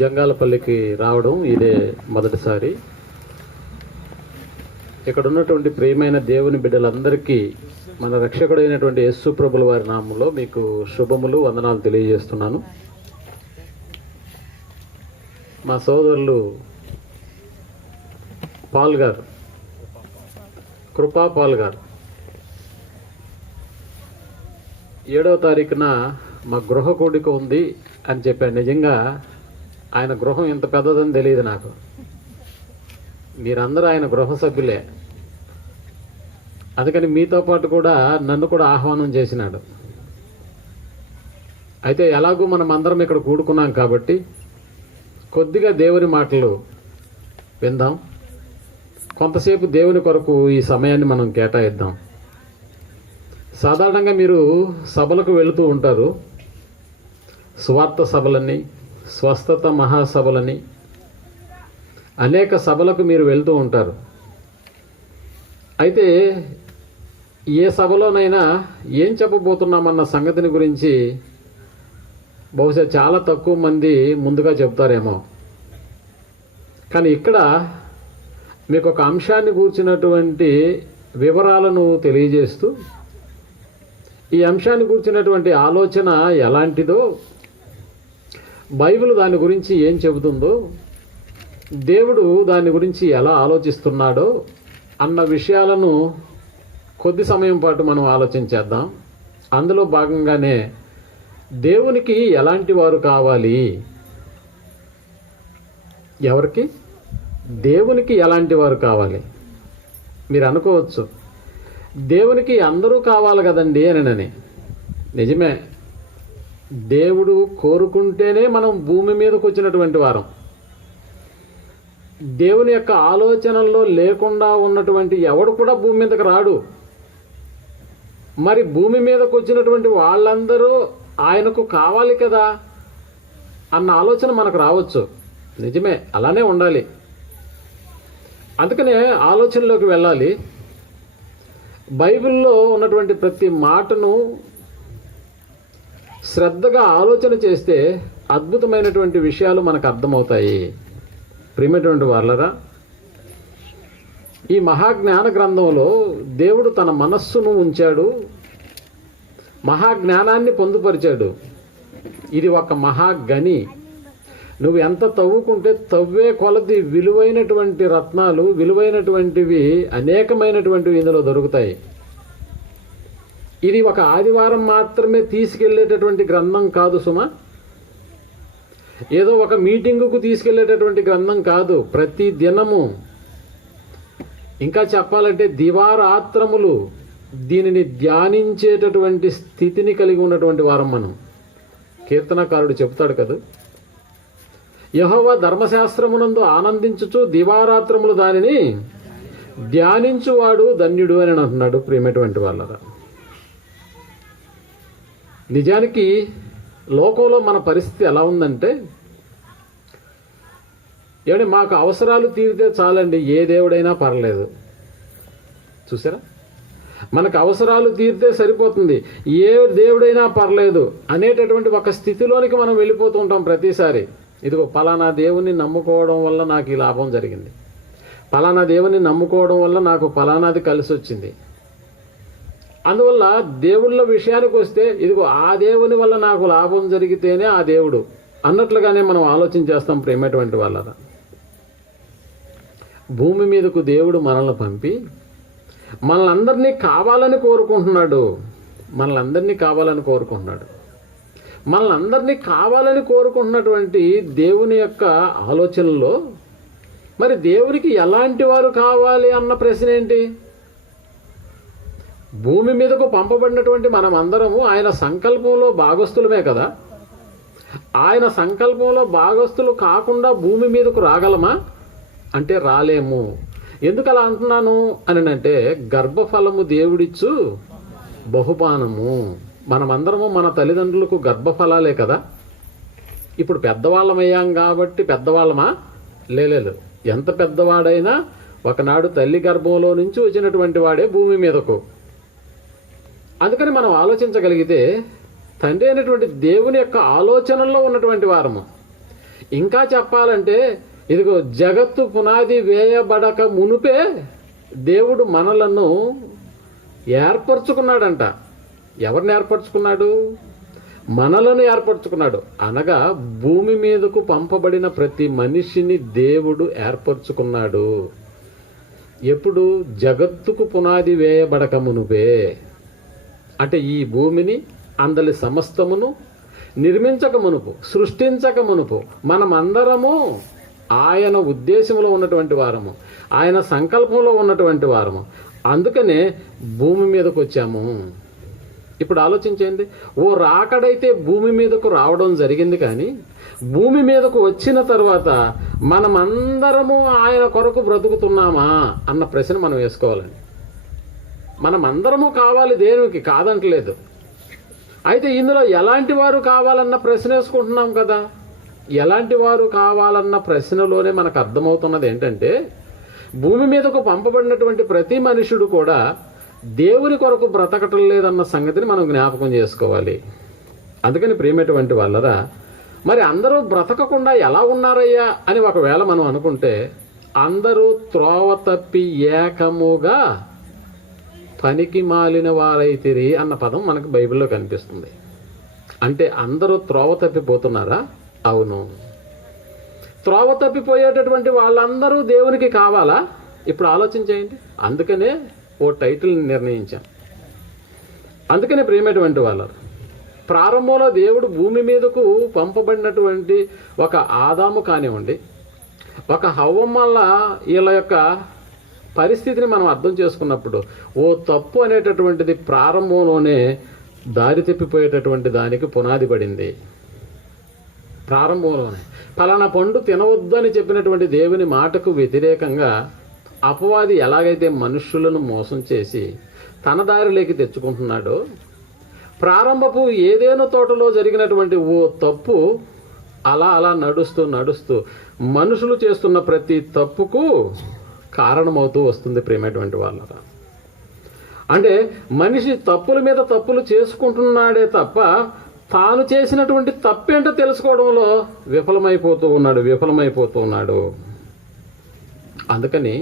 జంగాలపల్లికి రావడం ఇదే మొదటిసారి. ఇక్కడ ఉన్నటువంటి ప్రియమైన దేవుని బిడ్డలందరికీ మన రక్షకుడైనటువంటి యేసు ప్రభుల వారి నామంలో మీకు శుభములు, వందనాలు తెలియజేస్తున్నాను. మా సోదరులు పాల్ గారు, కృపా పాల్ గారు 7వ తారీఖున మా గృహ కూడిక ఉంది అని చెప్పాడు. నిజంగా ఆయన గృహం ఇంత పెద్దదని తెలియదు నాకు. మీరందరూ ఆయన గృహ సభ్యులే, అందుకని మీతో పాటు కూడా నన్ను కూడా ఆహ్వానం చేసినాడు. అయితే ఎలాగూ మనం అందరం ఇక్కడ కూడుకున్నాం కాబట్టి కొద్దిగా దేవుని మాటలు విందాం. కొంతసేపు దేవుని కొరకు ఈ సమయాన్ని మనం కేటాయిద్దాం. సాధారణంగా మీరు సభలకు వెళుతూ ఉంటారు. స్వార్థ సభలని, స్వస్థత మహాసభలని, అనేక సభలకు మీరు వెళ్తూ ఉంటారు. అయితే ఏ సభలోనైనా ఏం చెప్పబోతున్నామన్న సంగతిని గురించి బహుశా చాలా తక్కువ మంది ముందుగా చెప్తారేమో. కానీ ఇక్కడ మీకు ఒక అంశాన్ని గూర్చినటువంటి వివరాలను తెలియజేస్తూ, ఈ అంశాన్ని గూర్చినటువంటి ఆలోచన ఎలాంటిదో, బైబిల్ దాని గురించి ఏం చెబుతుందో, దేవుడు దాని గురించి ఎలా ఆలోచిస్తున్నాడో అన్న విషయాలను కొద్ది సమయం పాటు మనం ఆలోచించేద్దాం. అందులో భాగంగానే దేవునికి ఎలాంటి వారు కావాలి, ఎవరికి, దేవునికి ఎలాంటి వారు కావాలి. మీరు అనుకోవచ్చు, దేవునికి అందరూ కావాలి కదండి అని. నిజమే, దేవుడు కోరుకుంటేనే మనం భూమి మీదకి వచ్చినటువంటి వారం. దేవుని యొక్క ఆలోచనల్లో లేకుండా ఉన్నటువంటి ఎవడు కూడా భూమి మీదకి రాడు. మరి భూమి మీదకి వచ్చినటువంటి వాళ్ళందరూ ఆయనకు కావాలి కదా అన్న ఆలోచన మనకు రావచ్చు. నిజమే, అలానే ఉండాలి. అందుకనే ఆలోచనలోకి వెళ్ళాలి. బైబిల్లో ఉన్నటువంటి ప్రతి మాటను శ్రద్ధగా ఆలోచన చేస్తే అద్భుతమైనటువంటి విషయాలు మనకు అర్థమవుతాయి. ప్రియమైనటువంటి వాళ్ళరా, ఈ మహాజ్ఞాన గ్రంథంలో దేవుడు తన మనస్సును ఉంచాడు, మహాజ్ఞానాన్ని పొందుపరిచాడు. ఇది ఒక మహాగని. నువ్వు ఎంత తవ్వుకుంటే తవ్వే కొలది విలువైనటువంటి రత్నాలు, విలువైనటువంటివి అనేకమైనటువంటివి ఇందులో దొరుకుతాయి. ఇది ఒక ఆదివారం మాత్రమే తీసుకెళ్లేటటువంటి గ్రంథం కాదు సుమా. ఏదో ఒక మీటింగుకు తీసుకెళ్లేటటువంటి గ్రంథం కాదు. ప్రతి దినము, ఇంకా చెప్పాలంటే దివారాత్రములు దీనిని ధ్యానించేటటువంటి స్థితిని కలిగి ఉన్నటువంటి వారం మనం. కీర్తనకారుడు చెప్తాడు కదా, యెహోవా ధర్మశాస్త్రమునందు ఆనందించుచు దివారాత్రములు దానిని ధ్యానించువాడు ధన్యుడు అని అంటున్నాడు. ప్రియమైనటువంటి వాళ్ళరా, నిజానికి లోకంలో మన పరిస్థితి ఎలా ఉందంటే, ఏమంటే మాకు అవసరాలు తీరితే చాలండి, ఏ దేవుడైనా పర్లేదు. చూసారా, మనకు అవసరాలు తీరితే సరిపోతుంది, ఏ దేవుడైనా పర్లేదు అనేటటువంటి ఒక స్థితిలోనికి మనం వెళ్ళిపోతూ ఉంటాం ప్రతిసారి. ఇదిగో పలానా దేవుని నమ్ముకోవడం వల్ల నాకు ఈ లాభం జరిగింది, పలానా దేవుని నమ్ముకోవడం వల్ల నాకు పలానాది కలిసి వచ్చింది. అందువల్ల దేవుళ్ళ విషయానికి వస్తే ఇదిగో ఆ దేవుని వల్ల నాకు లాభం జరిగితేనే ఆ దేవుడు అన్నట్లుగానే మనం ఆలోచన చేస్తాం. ప్రేమటువంటి వాళ్ళరా, భూమి మీదకు దేవుడు మనల్ని పంపి మనల్ని కావాలని కోరుకుంటున్నాడు. మనల్ని కావాలని కోరుకుంటున్నటువంటి దేవుని యొక్క ఆలోచనలో మరి దేవునికి ఎలాంటి వారు కావాలి అన్న ప్రశ్న ఏంటి? భూమి మీదకు పంపబడినటువంటి మనం అందరము ఆయన సంకల్పంలో భాగస్థులమే కదా. ఆయన సంకల్పంలో భాగస్థులు కాకుండా భూమి మీదకు రాగలమా అంటే రాలేము. ఎందుకు అలా అంటున్నాను అని అంటే, గర్భఫలము దేవుడిచ్చు బహుపానము. మనమందరము మన తల్లిదండ్రులకు గర్భఫలాలే కదా. ఇప్పుడు పెద్దవాళ్ళమయ్యాం కాబట్టి పెద్దవాళ్ళమా? లేదు. ఎంత పెద్దవాడైనా ఒకనాడు తల్లి గర్భంలో నుంచి వచ్చినటువంటి వాడే భూమి మీదకు. అందుకని మనం ఆలోచించగలిగితే తండ్రి అయినటువంటి దేవుని యొక్క ఆలోచనల్లో ఉన్నటువంటి వారము. ఇంకా చెప్పాలంటే ఇదిగో జగత్తు పునాది వేయబడక మునుపే దేవుడు మనలను ఏర్పరచుకున్నాడంట. ఎవరిని ఏర్పరచుకున్నాడు? మనలను ఏర్పరచుకున్నాడు. అనగా భూమి మీదకు పంపబడిన ప్రతి మనిషిని దేవుడు ఏర్పరచుకున్నాడు. ఎప్పుడు? జగత్తుకు పునాది వేయబడక మునుపే. అంటే ఈ భూమిని అందలి సమస్తమును నిర్మించక మునుపు, సృష్టించక మునుపు మనమందరము ఆయన ఉద్దేశంలో ఉన్నటువంటి వారము, ఆయన సంకల్పంలో ఉన్నటువంటి వారము. అందుకనే భూమి మీదకు వచ్చాము. ఇప్పుడు ఆలోచించండి, ఓ రాకడైతే భూమి మీదకు రావడం జరిగింది, కానీ భూమి మీదకు వచ్చిన తర్వాత మనమందరము ఆయన కొరకు బ్రతుకుతున్నామా అన్న ప్రశ్న మనం వేసుకోవాలండి. మనమందరము కావాలి, దేవునికి కాదంటలేదు. అయితే ఇందులో ఎలాంటి వారు కావాలన్న ప్రశ్న వేసుకుంటున్నాం కదా. ఎలాంటి వారు కావాలన్న ప్రశ్నలోనే మనకు అర్థమవుతున్నది ఏంటంటే, భూమి మీదకు పంపబడినటువంటి ప్రతి మనుషుడు కూడా దేవుని కొరకు బ్రతకటం లేదన్న సంగతిని మనం జ్ఞాపకం చేసుకోవాలి. అందుకని ప్రియమైనటువంటి వాళ్ళరా, మరి అందరూ బ్రతకకుండా ఎలా ఉన్నారయ్యా అని ఒకవేళ మనం అనుకుంటే, అందరూ త్రోవ తప్పి ఏకముగా పనికి మాలిన వారైతిరి అన్న పదం మనకు బైబిల్లో కనిపిస్తుంది. అంటే అందరూ త్రోవ తప్పిపోతున్నారా? అవును. త్రోవ తప్పిపోయేటటువంటి వాళ్ళందరూ దేవునికి కావాలా? ఇప్పుడు ఆలోచించేయండి. అందుకనే ఓ టైటిల్ నిర్ణయించాం. అందుకనే ప్రియమైనటువంటి వాళ్ళు, ప్రారంభంలో దేవుడు భూమి మీదకు పంపబడినటువంటి ఒక ఆదాము కానివ్వండి, ఒక హవ్వమ్మల వీళ్ళ యొక్క పరిస్థితిని మనం అర్థం చేసుకున్నప్పుడు, ఓ తప్పు అనేటటువంటిది ప్రారంభంలోనే దారి తప్పిపోయేటటువంటి దానికి పునాది పడింది. ప్రారంభంలోనే ఫలానా పండు తినవద్దు అని చెప్పినటువంటి దేవుని మాటకు వ్యతిరేకంగా అపవాది ఎలాగైతే మనుష్యులను మోసం చేసి తన దారిలోకి తెచ్చుకుంటున్నాడో, ప్రారంభపు ఏదేనో తోటలో జరిగినటువంటి ఓ తప్పు అలా అలా నడుస్తూ నడుస్తూ మనుషులు చేస్తున్న ప్రతి తప్పుకు కారణమవుతూ వస్తుంది ప్రియమైనటువంటి వాళ్ళ. అంటే మనిషి తప్పుల మీద తప్పులు చేసుకుంటున్నాడే తప్ప తాను చేసినటువంటి తప్పేంటో తెలుసుకోవడంలో విఫలమైపోతూ ఉన్నాడు. అందుకని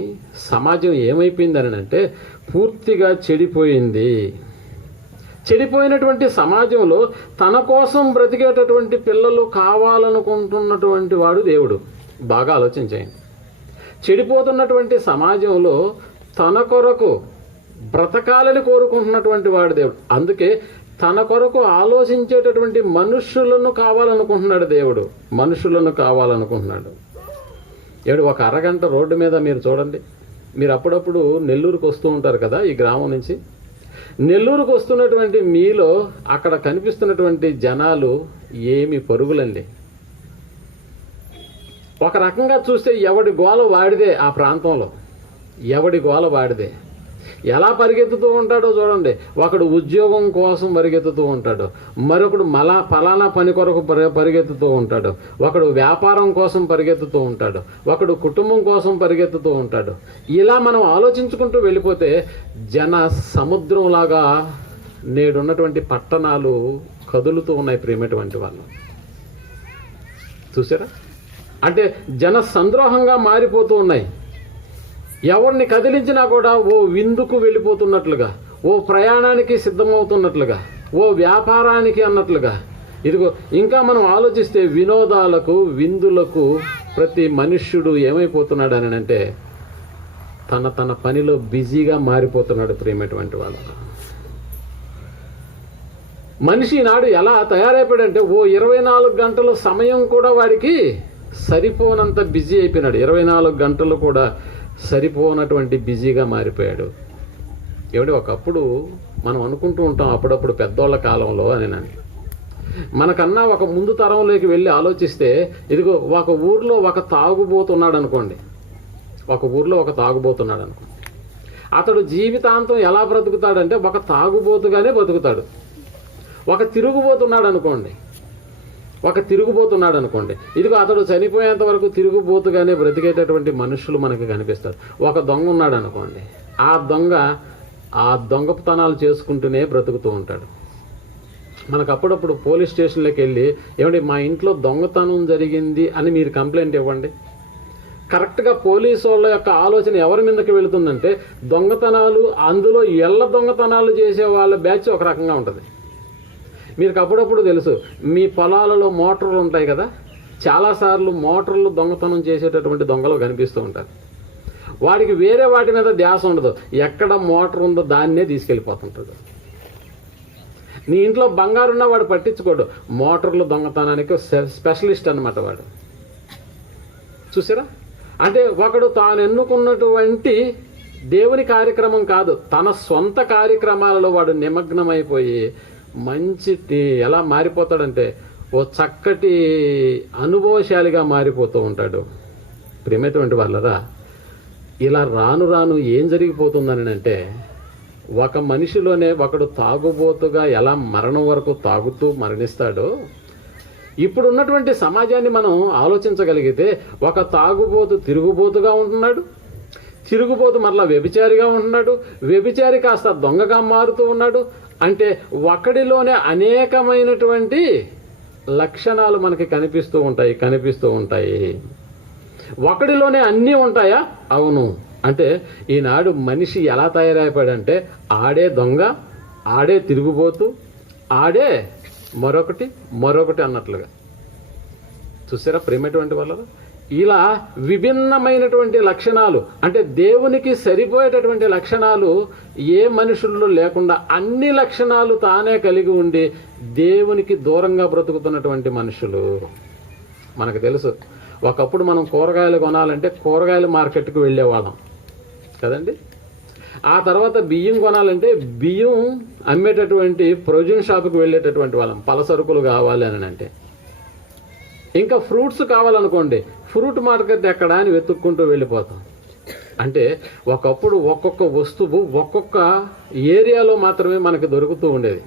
సమాజం ఏమైపోయిందని అంటే పూర్తిగా చెడిపోయింది. చెడిపోయినటువంటి సమాజంలో తన కోసం బ్రతికేటటువంటి పిల్లలు కావాలనుకుంటున్నటువంటి వాడు దేవుడు. బాగా ఆలోచించండి. చెడిపోతున్నటువంటి సమాజంలో తన కొరకు బ్రతకాలని కోరుకుంటున్నటువంటి వాడు దేవుడు. అందుకే తన కొరకు ఆలోచించేటటువంటి మనుషులను కావాలనుకుంటున్నాడు దేవుడు. మనుషులను కావాలనుకుంటున్నాడు. ఒక అరగంట రోడ్డు మీద మీరు చూడండి. మీరు అప్పుడప్పుడు నెల్లూరుకు వస్తూ ఉంటారు కదా, ఈ గ్రామం నుంచి. నెల్లూరుకు వస్తున్నటువంటి మీలో అక్కడ కనిపిస్తున్నటువంటి జనాలు ఏమి పరుగులండి. ఒక రకంగా చూస్తే ఎవడి గోల వాడిదే. ఆ ప్రాంతంలో ఎవడి గోల వాడిదే. ఎలా పరిగెత్తుతూ ఉంటాడో చూడండి. ఒకడు ఉద్యోగం కోసం పరిగెత్తుతూ ఉంటాడు, మరొకడు ఫలానా పని కొరకు పరిగెత్తుతూ ఉంటాడు, ఒకడు వ్యాపారం కోసం పరిగెత్తుతూ ఉంటాడు, ఒకడు కుటుంబం కోసం పరిగెత్తుతూ ఉంటాడు. ఇలా మనం ఆలోచించుకుంటూ వెళ్ళిపోతే జన సముద్రంలాగా నేడున్నటువంటి పట్టణాలు కదులుతూ ఉన్నాయి ప్రియమైనటువంటి వాళ్ళు. చూసారా? అంటే జన సంద్రోహంగా మారిపోతూ ఉన్నాయి. ఎవరిని కదిలించినా కూడా ఓ విందుకు వెళ్ళిపోతున్నట్లుగా, ఓ ప్రయాణానికి సిద్ధమవుతున్నట్లుగా, ఓ వ్యాపారానికి అన్నట్లుగా. ఇదిగో ఇంకా మనం ఆలోచిస్తే వినోదాలకు, విందులకు ప్రతి మనుష్యుడు ఏమైపోతున్నాడు అని అంటే తన పనిలో బిజీగా మారిపోతున్నాడు ప్రియమైనటువంటి వాళ్ళు. మనిషి నాడు ఎలా తయారైపోయాడంటే ఓ 24 గంటల సమయం కూడా వాడికి సరిపోనంత బిజీ అయిపోయినాడు. 24 గంటలు కూడా సరిపోనటువంటి బిజీగా మారిపోయాడు. ఒకప్పుడు మనం అనుకుంటూ ఉంటాం అప్పుడప్పుడు పెద్దోళ్ళ కాలంలో అని. మనకన్నా ఒక ముందు తరంలోకి వెళ్ళి ఆలోచిస్తే, ఇదిగో ఒక ఊర్లో ఒక తాగుబోతున్నాడు అనుకోండి. అతడు జీవితాంతం ఎలా బ్రతుకుతాడంటే ఒక తాగుబోతుగానే బతుకుతాడు. ఒక తిరుగుబోతున్నాడు అనుకోండి. ఇదిగో అతడు చనిపోయేంత వరకు తిరుగుబోతుగానే బ్రతికేటటువంటి మనుషులు మనకు కనిపిస్తారు. ఒక దొంగ ఉన్నాడు అనుకోండి. ఆ దొంగతనాలు చేసుకుంటూనే బ్రతుకుతూ ఉంటాడు. మనకు అప్పుడప్పుడు పోలీస్ స్టేషన్లోకి వెళ్ళి ఏమండి మా ఇంట్లో దొంగతనం జరిగింది అని మీరు కంప్లైంట్ ఇవ్వండి. కరెక్ట్గా పోలీసు వాళ్ళ యొక్క ఆలోచన ఎవరి మీదకి వెళుతుందంటే దొంగతనాలు, అందులో ఇళ్ల దొంగతనాలు చేసే వాళ్ళ బ్యాచ్ ఒక రకంగా ఉంటుంది. మీకు అప్పుడప్పుడు తెలుసు, మీ పొలాలలో మోటార్లు ఉంటాయి కదా, చాలాసార్లు మోటార్లు దొంగతనం చేసేటటువంటి దొంగలు కనిపిస్తూ ఉంటారు. వాడికి వేరే వాటి మీద ధ్యాస ఉండదు, ఎక్కడ మోటార్ ఉందో దాన్నే తీసుకెళ్ళిపోతుంటాడు. నీ ఇంట్లో బంగారు ఉన్నా వాడు పట్టించుకోడు, మోటార్లు దొంగతనానికి స్పెషలిస్ట్ అన్నమాట వాడు. చూసారా? అంటే ఒకడు తాను ఎన్నుకున్నటువంటి దేవుని కార్యక్రమం కాదు, తన సొంత కార్యక్రమాలలో వాడు నిమగ్నమైపోయి మంచి ఎలా మారిపోతాడంటే ఓ చక్కటి అనుభవశాలిగా మారిపోతూ ఉంటాడు. ప్రియమైనటువంటి వాళ్ళరా, ఇలా రాను రాను ఏం జరిగిపోతుందని అంటే ఒక మనిషిలోనే ఒకడు తాగుబోతుగా ఎలా మరణం వరకు తాగుతూ మరణిస్తాడో, ఇప్పుడున్నటువంటి సమాజాన్ని మనం ఆలోచించగలిగితే ఒక తాగుబోతు తిరుగుబోతుగా ఉంటున్నాడు, తిరుగుబోతు మరలా వ్యభిచారిగా ఉంటున్నాడు, వ్యభిచారి కాస్త దొంగగా మారుతూ ఉన్నాడు. అంటే ఒకడిలోనే అనేకమైనటువంటి లక్షణాలు మనకి కనిపిస్తూ ఉంటాయి. ఒకడిలోనే అన్నీ ఉంటాయా? అవును. అంటే ఈనాడు మనిషి ఎలా తయారైపోయాడంటే ఆడే దొంగ, ఆడే తిరుగుబోతు, ఆడే మరొకటి అన్నట్లుగా. చూసారా ప్రేమటువంటి వాళ్ళు? ఇలా విభిన్నమైనటువంటి లక్షణాలు, అంటే దేవునికి సరిపోయేటటువంటి లక్షణాలు ఏ మనుషుల్లో లేకుండా అన్ని లక్షణాలు తానే కలిగి ఉండి దేవునికి దూరంగా బ్రతుకుతున్నటువంటి మనుషులు మనకు తెలుసు. ఒకప్పుడు మనం కూరగాయలు కొనాలంటే కూరగాయల మార్కెట్కి వెళ్ళేవాళ్ళం కదండి. ఆ తర్వాత బియ్యం కొనాలంటే బియ్యం అమ్మేటటువంటి ప్రొవిజన్ షాపుకి వెళ్ళేటటువంటి వాళ్ళం, పలసరుకులు కావాలి అని అంటే. ఇంకా ఫ్రూట్స్ కావాలనుకోండి, ఫ్రూట్ మార్కెట్ ఎక్కడ అని వెతుక్కుంటూ వెళ్ళిపోతాం. అంటే ఒకప్పుడు ఒక్కొక్క వస్తువు ఒక్కొక్క ఏరియాలో మాత్రమే మనకు దొరుకుతూ ఉండేది.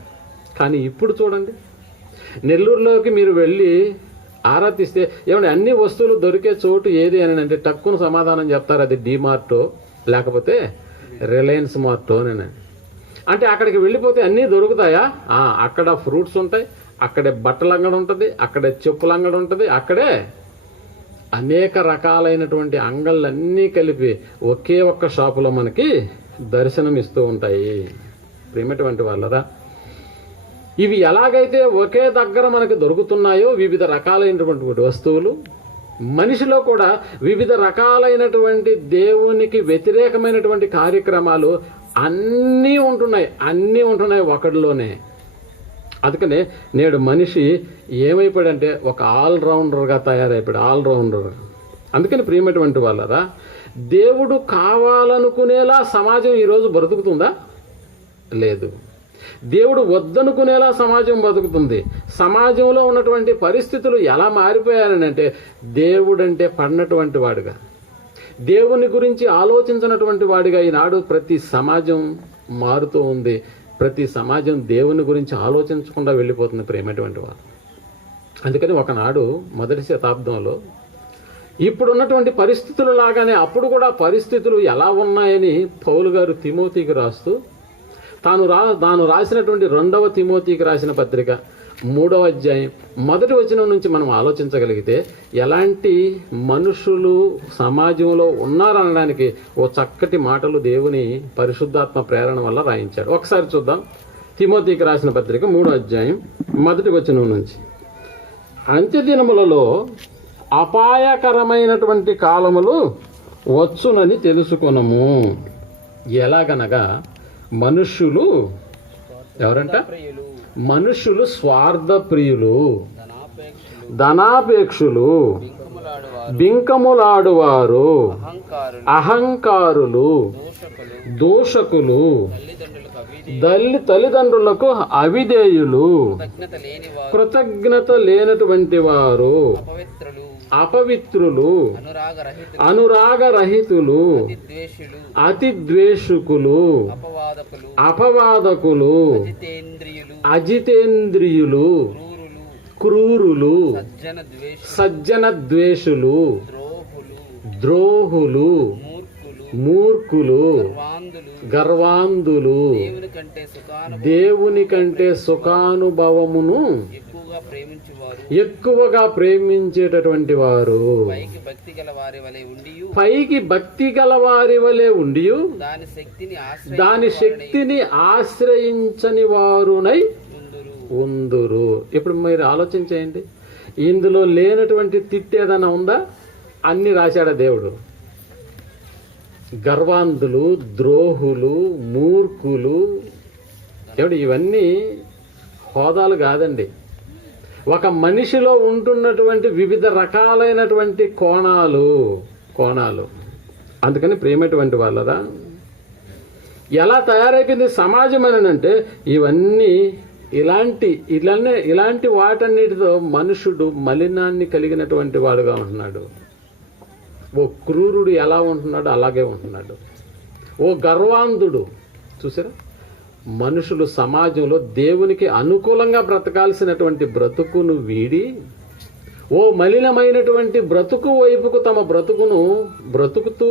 కానీ ఇప్పుడు చూడండి, నెల్లూరులోకి మీరు వెళ్ళి ఆరా తీస్తే ఏమంటే అన్ని వస్తువులు దొరికే చోటు ఏది అని అంటే టక్కున సమాధానం చెప్తారు, అది డీమార్టో లేకపోతే రిలయన్స్ మార్టో అని. అంటే అక్కడికి వెళ్ళిపోతే అన్నీ దొరుకుతాయా? అక్కడ ఫ్రూట్స్ ఉంటాయి, అక్కడే బట్టల అంగడి ఉంటుంది, అక్కడే చెప్పుల అంగడి ఉంటుంది, అక్కడే అనేక రకాలైనటువంటి అంగళ్ళన్నీ కలిపి ఒకే ఒక్క షాపులో మనకి దర్శనం ఇస్తూ ఉంటాయి. ప్రియమైనటువంటి వాళ్ళరా, ఇవి ఎలాగైతే ఒకే దగ్గర మనకు దొరుకుతున్నాయో వివిధ రకాలైనటువంటి వస్తువులు, మనిషిలో కూడా వివిధ రకాలైనటువంటి దేవునికి వ్యతిరేకమైనటువంటి కార్యక్రమాలు అన్నీ ఉంటున్నాయి ఒకడిలోనే. అందుకనే నేడు మనిషి ఏమైపోయాడంటే ఒక ఆల్రౌండర్గా తయారైపోయాడు. అందుకని ప్రియమైనటువంటి వాళ్ళరా, దేవుడు కావాలనుకునేలా సమాజం ఈరోజు బ్రతుకుతుందా? లేదు. దేవుడు వద్దనుకునేలా సమాజం బతుకుతుంది. సమాజంలో ఉన్నటువంటి పరిస్థితులు ఎలా మారిపోయాయనంటే దేవుడంటే పడినటువంటి వాడుగా, దేవుని గురించి ఆలోచించినటువంటి వాడిగా ఈనాడు ప్రతి సమాజం మారుతూ ఉంది. ప్రతి సమాజం దేవుని గురించి ఆలోచించకుండా వెళ్ళిపోతుంది ప్రేమటువంటి వారు. అందుకని ఒకనాడు మొదటి శతాబ్దంలో ఇప్పుడున్నటువంటి పరిస్థితులు లాగానే అప్పుడు కూడా పరిస్థితులు ఎలా ఉన్నాయని పౌలు గారు తిమోతికి రాస్తూ తాను రాసినటువంటి 2వ తిమోతికి రాసిన పత్రిక 3వ అధ్యాయం 1వ వచనం నుంచి మనం ఆలోచించగలిగితే ఎలాంటి మనుషులు సమాజంలో ఉన్నారనడానికి ఓ చక్కటి మాటలు దేవుని పరిశుద్ధాత్మ ప్రేరణ వల్ల రాయించాడు. ఒకసారి చూద్దాం. తిమోతికి రాసిన పత్రిక 3వ అధ్యాయం 1వ వచనం నుంచి. అంత్యదినములలో అపాయకరమైనటువంటి కాలములు వచ్చునని తెలుసుకొనము. ఎలాగనగా మనుష్యులు ఎవరంట? మనుష్యులు స్వార్థప్రియులు, ధనాపేక్షులు, బింకములాడువారు, అహంకారులు, దూషకులు, తల్లిదండ్రులకు అవిధేయులు, కృతజ్ఞత లేనటువంటి వారు, అపవిత్రులు, అనురాగరహితులు, అతిద్వేషుకులు, అపవాదకులు, అజితేంద్రియులు, క్రూరులు, సజ్జన ద్వేషులు, ద్రోహులు, మూర్ఖులు, గర్వాంధులు దేవుని కంటే సుఖానుభవమును ఎక్కువగా ప్రేమించేటటువంటి వారు పైకి భక్తి గల వారి వలె ఉండి దాని శక్తిని ఆశ్రయించని వారునై ఉందురు. ఇప్పుడు మీరు ఆలోచించేయండి, ఇందులో లేనటువంటి తిట్టు ఏదైనా ఉందా? అన్ని రాశాడా దేవుడు. గర్వాంధులు, ద్రోహులు, మూర్ఖులు, ఏమిటి ఇవన్నీ హోదాలు కాదండి. ఒక మనిషిలో ఉంటున్నటువంటి వివిధ రకాలైనటువంటి కోణాలు. అందుకని ప్రేమటువంటి వాళ్ళరా ఎలా తయారైపోయింది సమాజం అని అంటే ఇవన్నీ ఇలాంటి వాటన్నిటితో మనుషుడు మలినాన్ని కలిగినటువంటి వాడుగా ఉంటున్నాడు. ఓ క్రూరుడు ఎలా ఉంటున్నాడు అలాగే ఉంటున్నాడు. ఓ గర్వాంధుడు. చూసారా, మనుషులు సమాజంలో దేవునికి అనుకూలంగా బ్రతకాల్సినటువంటి బ్రతుకును వీడి ఓ మలినమైనటువంటి బ్రతుకు వైపుకు తమ బ్రతుకుతూ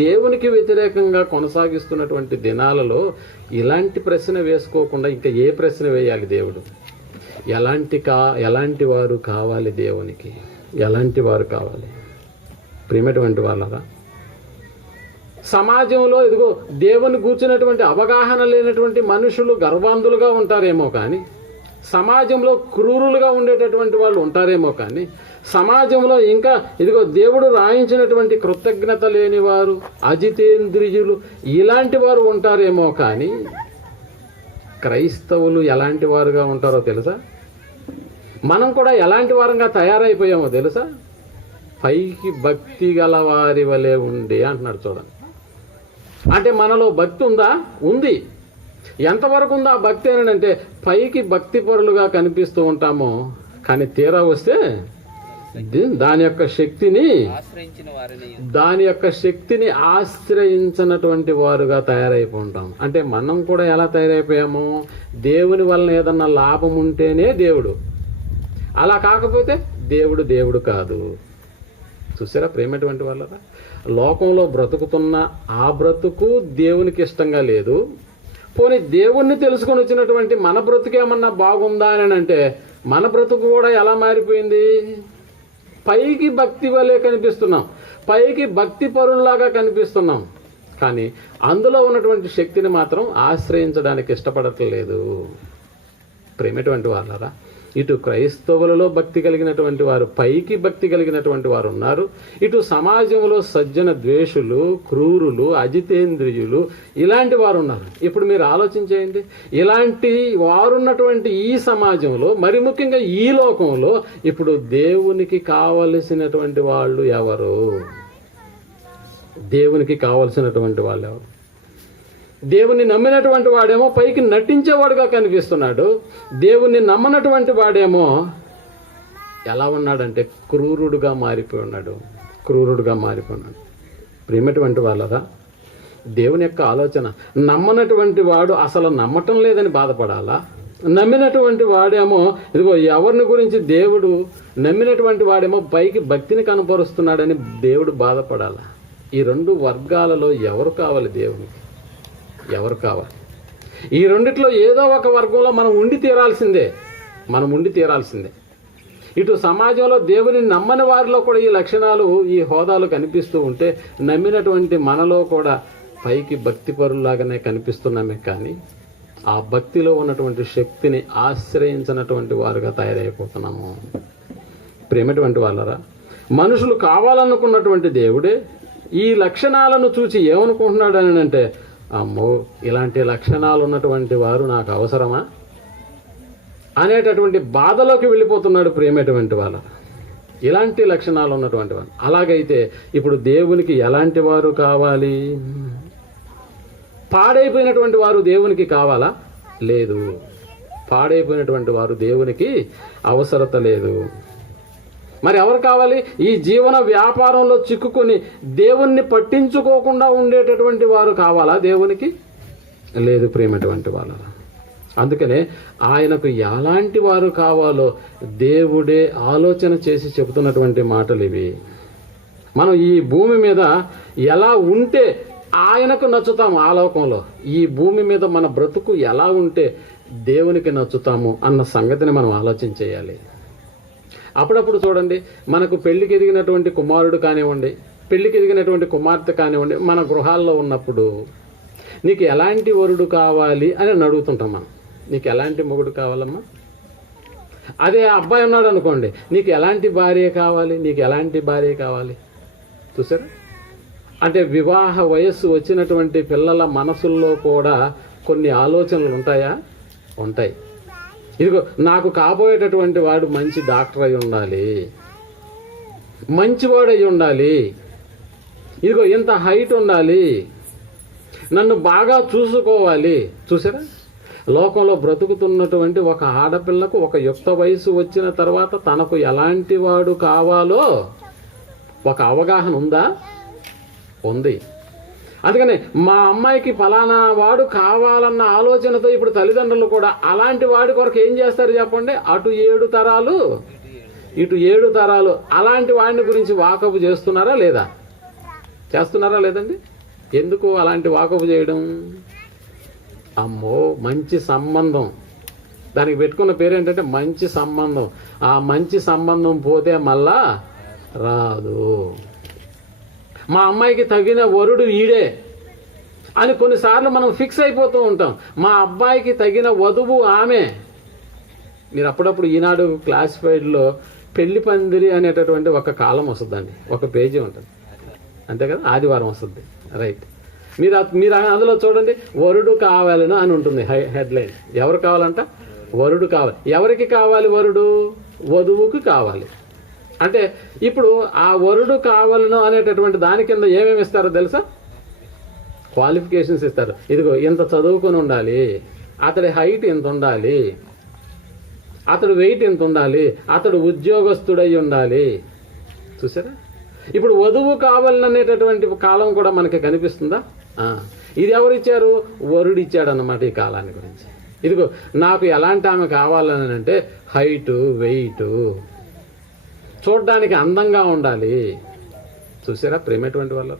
దేవునికి వ్యతిరేకంగా కొనసాగిస్తున్నటువంటి దినాలలో ఇలాంటి ప్రశ్న వేసుకోకుండా ఇంకా ఏ ప్రశ్న వేయాలి దేవుడు? ఎలాంటి వారు కావాలి దేవునికి? ఎలాంటి వారు కావాలి? ప్రియమైనటువంటి వాళ్ళరా, సమాజంలో ఇదిగో దేవుని కూర్చున్నటువంటి అవగాహన లేనటువంటి మనుషులు గర్వాంధులుగా ఉంటారేమో కానీ, సమాజంలో క్రూరులుగా ఉండేటటువంటి వాళ్ళు ఉంటారేమో కానీ, సమాజంలో ఇంకా ఇదిగో దేవుడు రాయించినటువంటి కృతజ్ఞత లేని వారు, అజితేంద్రియులు, ఇలాంటి వారు ఉంటారేమో కానీ క్రైస్తవులు ఎలాంటి వారుగా ఉంటారో తెలుసా? మనం కూడా ఎలాంటి వారంగా తయారైపోయామో తెలుసా? పైకి భక్తి గల వారి వలె ఉండి అంటున్నాడు. చూడండి, అంటే మనలో భక్తి ఉందా? ఉంది. ఎంతవరకు ఉందా భక్తి అని అంటే పైకి భక్తి పరులుగా కనిపిస్తూ ఉంటామో కానీ తీరా వస్తే దాని యొక్క శక్తిని ఆశ్రయించినటువంటి వారుగా తయారైపోతాం. అంటే మనం కూడా ఎలా తయారైపోయాము? దేవుని వలన ఏదన్నా లాభం ఉంటేనే దేవుడు, అలా కాకపోతే దేవుడు కాదు. చూసారా ప్రేమటువంటి వాళ్ళరా, లోకంలో బ్రతుకుతున్న ఆ బ్రతుకు దేవునికి ఇష్టంగా లేదు. పోనీ దేవుణ్ణి తెలుసుకొని వచ్చినటువంటి మన బ్రతుకు ఏమన్నా బాగుందా అని అంటే మన బ్రతుకు కూడా ఎలా మారిపోయింది? పైకి భక్తి వలె కనిపిస్తున్నాం, పైకి భక్తి పరుల్లాగా కనిపిస్తున్నాం, కానీ అందులో ఉన్నటువంటి శక్తిని మాత్రం ఆశ్రయించడానికి ఇష్టపడట్లేదు. ప్రేమటువంటి వాళ్ళరా, ఇటు క్రైస్తవులలో భక్తి కలిగినటువంటి వారు, పైకి భక్తి కలిగినటువంటి వారు ఉన్నారు. ఇటు సమాజంలో సజ్జన ద్వేషులు, క్రూరులు, అజితేంద్రియులు, ఇలాంటి వారు ఉన్నారు. ఇప్పుడు మీరు ఆలోచించేయండి, ఇలాంటి వారున్నటువంటి ఈ సమాజంలో, మరి ముఖ్యంగా ఈ లోకంలో ఇప్పుడు దేవునికి కావలసినటువంటి వాళ్ళు ఎవరు? దేవునికి కావలసినటువంటి వాళ్ళు ఎవరు? దేవుని నమ్మినటువంటి వాడేమో పైకి నటించేవాడుగా కనిపిస్తున్నాడు. దేవుణ్ణి నమ్మనటువంటి వాడేమో ఎలా ఉన్నాడంటే క్రూరుడుగా మారిపోయి ఉన్నాడు. ప్రేమటువంటి వాళ్ళరా, దేవుని యొక్క ఆలోచన, నమ్మనటువంటి వాడు అసలు నమ్మటం లేదని బాధపడాలా? నమ్మినటువంటి వాడేమో ఇదిగో ఎవరిని గురించి దేవుడు నమ్మినటువంటి వాడేమో పైకి భక్తిని కనపరుస్తున్నాడని దేవుడు బాధపడాలా? ఈ రెండు వర్గాలలో ఎవరు కావాలి? దేవునికి ఎవరు కావాలి? ఈ రెండిట్లో ఏదో ఒక వర్గంలో మనం ఉండి తీరాల్సిందే. ఇటు సమాజంలో దేవుని నమ్మని వారిలో కూడా ఈ లక్షణాలు, ఈ హోదాలు కనిపిస్తూ ఉంటే నమ్మినటువంటి మనలో కూడా పైకి భక్తి పరుల్లాగానే కనిపిస్తున్నామే కానీ ఆ భక్తిలో ఉన్నటువంటి శక్తిని ఆశ్రయించినటువంటి వారుగా తయారైపోతున్నాము. ప్రేమటువంటి వాళ్ళరా, మనుషులు కావాలనుకున్నటువంటి దేవుడే ఈ లక్షణాలను చూసి ఏమనుకుంటున్నాడు అని అంటే, అమ్మో ఇలాంటి లక్షణాలు ఉన్నటువంటి వారు నాకు అవసరమా అనేటటువంటి బాధలోకి వెళ్ళిపోతున్నాడు. ప్రేమటువంటి వాళ్ళ ఇలాంటి లక్షణాలు ఉన్నటువంటి వారు. అలాగైతే ఇప్పుడు దేవునికి ఎలాంటి వారు కావాలి? పాడైపోయినటువంటి వారు దేవునికి కావాలా? లేదు. పాడైపోయినటువంటి వారు దేవునికి అవసరత లేదు. మరి ఎవరు కావాలి? ఈ జీవన వ్యాపారంలో చిక్కుకొని దేవుణ్ణి పట్టించుకోకుండా ఉండేటటువంటి వారు కావాలా దేవునికి? లేదు ప్రేమటువంటి వాళ్ళ. అందుకనే ఆయనకు ఎలాంటి వారు కావాలో దేవుడే ఆలోచన చేసి చెబుతున్నటువంటి మాటలు ఇవి. మనం ఈ భూమి మీద ఎలా ఉంటే ఆయనకు నచ్చుతాము ఆ లోకంలో. ఈ భూమి మీద మన బ్రతుకు ఎలా ఉంటే దేవునికి నచ్చుతాము అన్న సంగతిని మనం ఆలోచన చేయాలి. అప్పుడప్పుడు చూడండి, మనకు పెళ్లికి ఎదిగినటువంటి కుమారుడు కానివ్వండి, పెళ్లికి ఎదిగినటువంటి కుమార్తె కానివ్వండి, మన గృహాల్లో ఉన్నప్పుడు నీకు ఎలాంటి వరుడు కావాలి అని అడుగుతుంటాం మనం. నీకు ఎలాంటి మొగుడు కావాలమ్మా? అదే అబ్బాయి ఉన్నాడు అనుకోండి, నీకు ఎలాంటి భార్య కావాలి, నీకు ఎలాంటి భార్య కావాలి? చూసారా? అంటే వివాహ వయస్సు వచ్చినటువంటి పిల్లల మనసుల్లో కూడా కొన్ని ఆలోచనలు ఉంటాయా? ఉంటాయి. ఇదిగో, నాకు కాబోయేటటువంటి వాడు మంచి డాక్టర్ అయి ఉండాలి, మంచివాడు అయి ఉండాలి, ఇదిగో ఇంత హైట్ ఉండాలి, నన్ను బాగా చూసుకోవాలి. చూసారా? లోకంలో బ్రతుకుతున్నటువంటి ఒక ఆడపిల్లకు ఒక యుక్త వయసు వచ్చిన తర్వాత తనకు ఎలాంటి వాడు కావాలో ఒక అవగాహన ఉందా? ఉంది. అందుకని మా అమ్మాయికి ఫలానా వాడు కావాలన్న ఆలోచనతో ఇప్పుడు తల్లిదండ్రులు కూడా అలాంటి వాడి కొరకు ఏం చేస్తారు చెప్పండి? అటు 7 తరాలు ఇటు 7 తరాలు అలాంటి వాడిని గురించి వాకపు చేస్తున్నారా లేదా? చేస్తున్నారా లేదండి? ఎందుకు అలాంటి వాకపు చేయడం? అమ్మో, మంచి సంబంధం. దానికి పెట్టుకున్న పేరు ఏంటంటే మంచి సంబంధం. ఆ మంచి సంబంధం పోతే మళ్ళా రాదు. మా అమ్మాయికి తగిన వరుడు ఈడే అని కొన్నిసార్లు మనం ఫిక్స్ అయిపోతూ ఉంటాం. మా అబ్బాయికి తగిన వధువు ఆమె. మీరు అప్పుడప్పుడు ఈనాడు క్లాసిఫైడ్లో పెళ్లి పందిరి అనేటటువంటి ఒక కాలం వస్తుందండి, ఒక పేజీ ఉంటుంది, అంతే కదా? ఆదివారం వస్తుంది, రైట్? మీరు అందులో చూడండి, వరుడు కావాలను అని ఉంటుంది హెడ్లైన్. ఎవరు కావాలంట? వరుడు కావాలి. ఎవరికి కావాలి వరుడు? వధువుకి కావాలి. అంటే ఇప్పుడు ఆ వరుడు కావాలను అనేటటువంటి దాని కింద ఏమేమి ఇస్తారో తెలుసా? క్వాలిఫికేషన్స్ ఇస్తారు. ఇదిగో, ఇంత చదువుకొని ఉండాలి, అతడి హైట్ ఇంత ఉండాలి, అతడు వెయిట్ ఇంత ఉండాలి, అతడు ఉద్యోగస్తుడై ఉండాలి. చూసారా? ఇప్పుడు వధువు కావాలనేటటువంటి కాలం కూడా మనకి కనిపిస్తుందా? ఇది ఎవరిచ్చారు? వరుడు ఇచ్చాడు అన్నమాట ఈ కాలాన్ని గురించి. ఇదిగో, నాకు ఎలాంటి ఆమె కావాలని అంటే హైటు, వెయిటు, చూడడానికి అందంగా ఉండాలి. చూసారా ప్రేమటువంటి వాళ్ళ?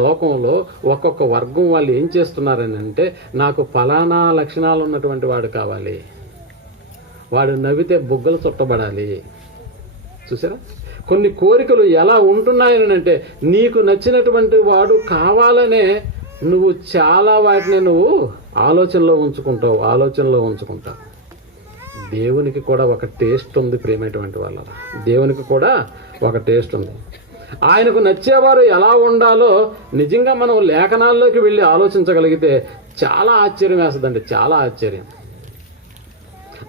లోకంలో ఒక్కొక్క వర్గం వాళ్ళు ఏం చేస్తున్నారని అంటే, నాకు ఫలానా లక్షణాలు ఉన్నటువంటి వాడు కావాలి, వాడు నవ్వితే బుగ్గలు చుట్టబడాలి. చూసారా? కొన్ని కోరికలు ఎలా ఉంటున్నాయని అంటే, నీకు నచ్చినటువంటి వాడు కావాలనే నువ్వు చాలా వాటిని నువ్వు ఆలోచనలో ఉంచుకుంటావు. దేవునికి కూడా ఒక టేస్ట్ ఉంది ప్రేమటువంటి వాళ్ళ. దేవునికి కూడా ఒక టేస్ట్ ఉంది. ఆయనకు నచ్చేవారు ఎలా ఉండాలో నిజంగా మనం లేఖనాల్లోకి వెళ్ళి ఆలోచించగలిగితే చాలా ఆశ్చర్యం వేస్తుందండి, చాలా ఆశ్చర్యం.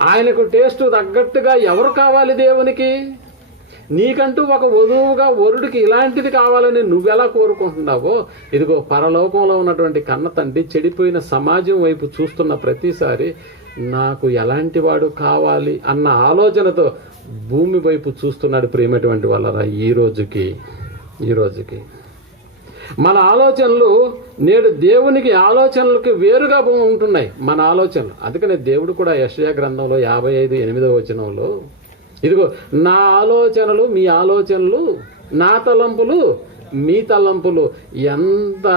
ఆయనకు టేస్ట్ తగ్గట్టుగా ఎవరు కావాలి దేవునికి? నీకంటూ ఒక వధువుగా వరుడికి ఇలాంటిది కావాలని నువ్వెలా కోరుకుంటున్నావో, ఇదిగో పరలోకంలో ఉన్నటువంటి కన్న తండ్రి చెడిపోయిన సమాజం వైపు చూస్తున్న ప్రతిసారి నాకు ఎలాంటి వాడు కావాలి అన్న ఆలోచనతో భూమి వైపు చూస్తున్నాడు ప్రేమటువంటి వాళ్ళరా. ఈ రోజుకి మన ఆలోచనలు నేడు దేవునికి ఆలోచనలకు వేరుగా ఉంటున్నాయి మన ఆలోచనలు. అందుకనే దేవుడు కూడా యెషయా గ్రంథంలో 55:8 వచనంలో, ఇదిగో, నా ఆలోచనలు మీ ఆలోచనలు, నా తలంపులు మీ తలంపులు ఎంత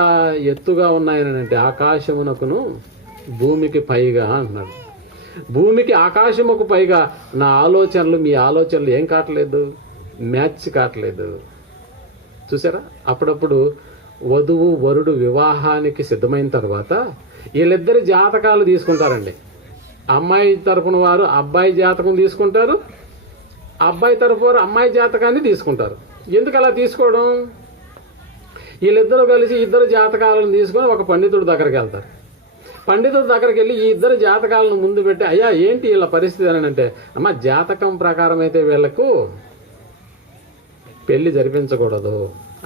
ఎత్తుగా ఉన్నాయని అంటే ఆకాశమునకును భూమికి పైగా అన్నాడు. భూమికి ఆకాశముకు పైగా నా ఆలోచనలు మీ ఆలోచనలు ఏం కావట్లేదు? మ్యాచ్ కావట్లేదు. చూసారా? అప్పుడప్పుడు వధువు వరుడు వివాహానికి సిద్ధమైన తర్వాత వీళ్ళిద్దరి జాతకాలు తీసుకుంటారండి. అమ్మాయి తరపున వారు అబ్బాయి జాతకం తీసుకుంటారు, అబ్బాయి తరపు వారు అమ్మాయి జాతకాన్ని తీసుకుంటారు. ఎందుకు అలా తీసుకోవడం? వీళ్ళిద్దరూ కలిసి ఇద్దరు జాతకాలను తీసుకొని ఒక పండితుడి దగ్గరికి వెళ్తారు. పండితుడి దగ్గరికి వెళ్ళి ఈ ఇద్దరు జాతకాలను ముందు పెట్టి, అయ్యా ఏంటి వీళ్ళ పరిస్థితి అని అంటే, అమ్మ జాతకం ప్రకారం అయితే వీళ్లకు పెళ్లి జరిపించకూడదు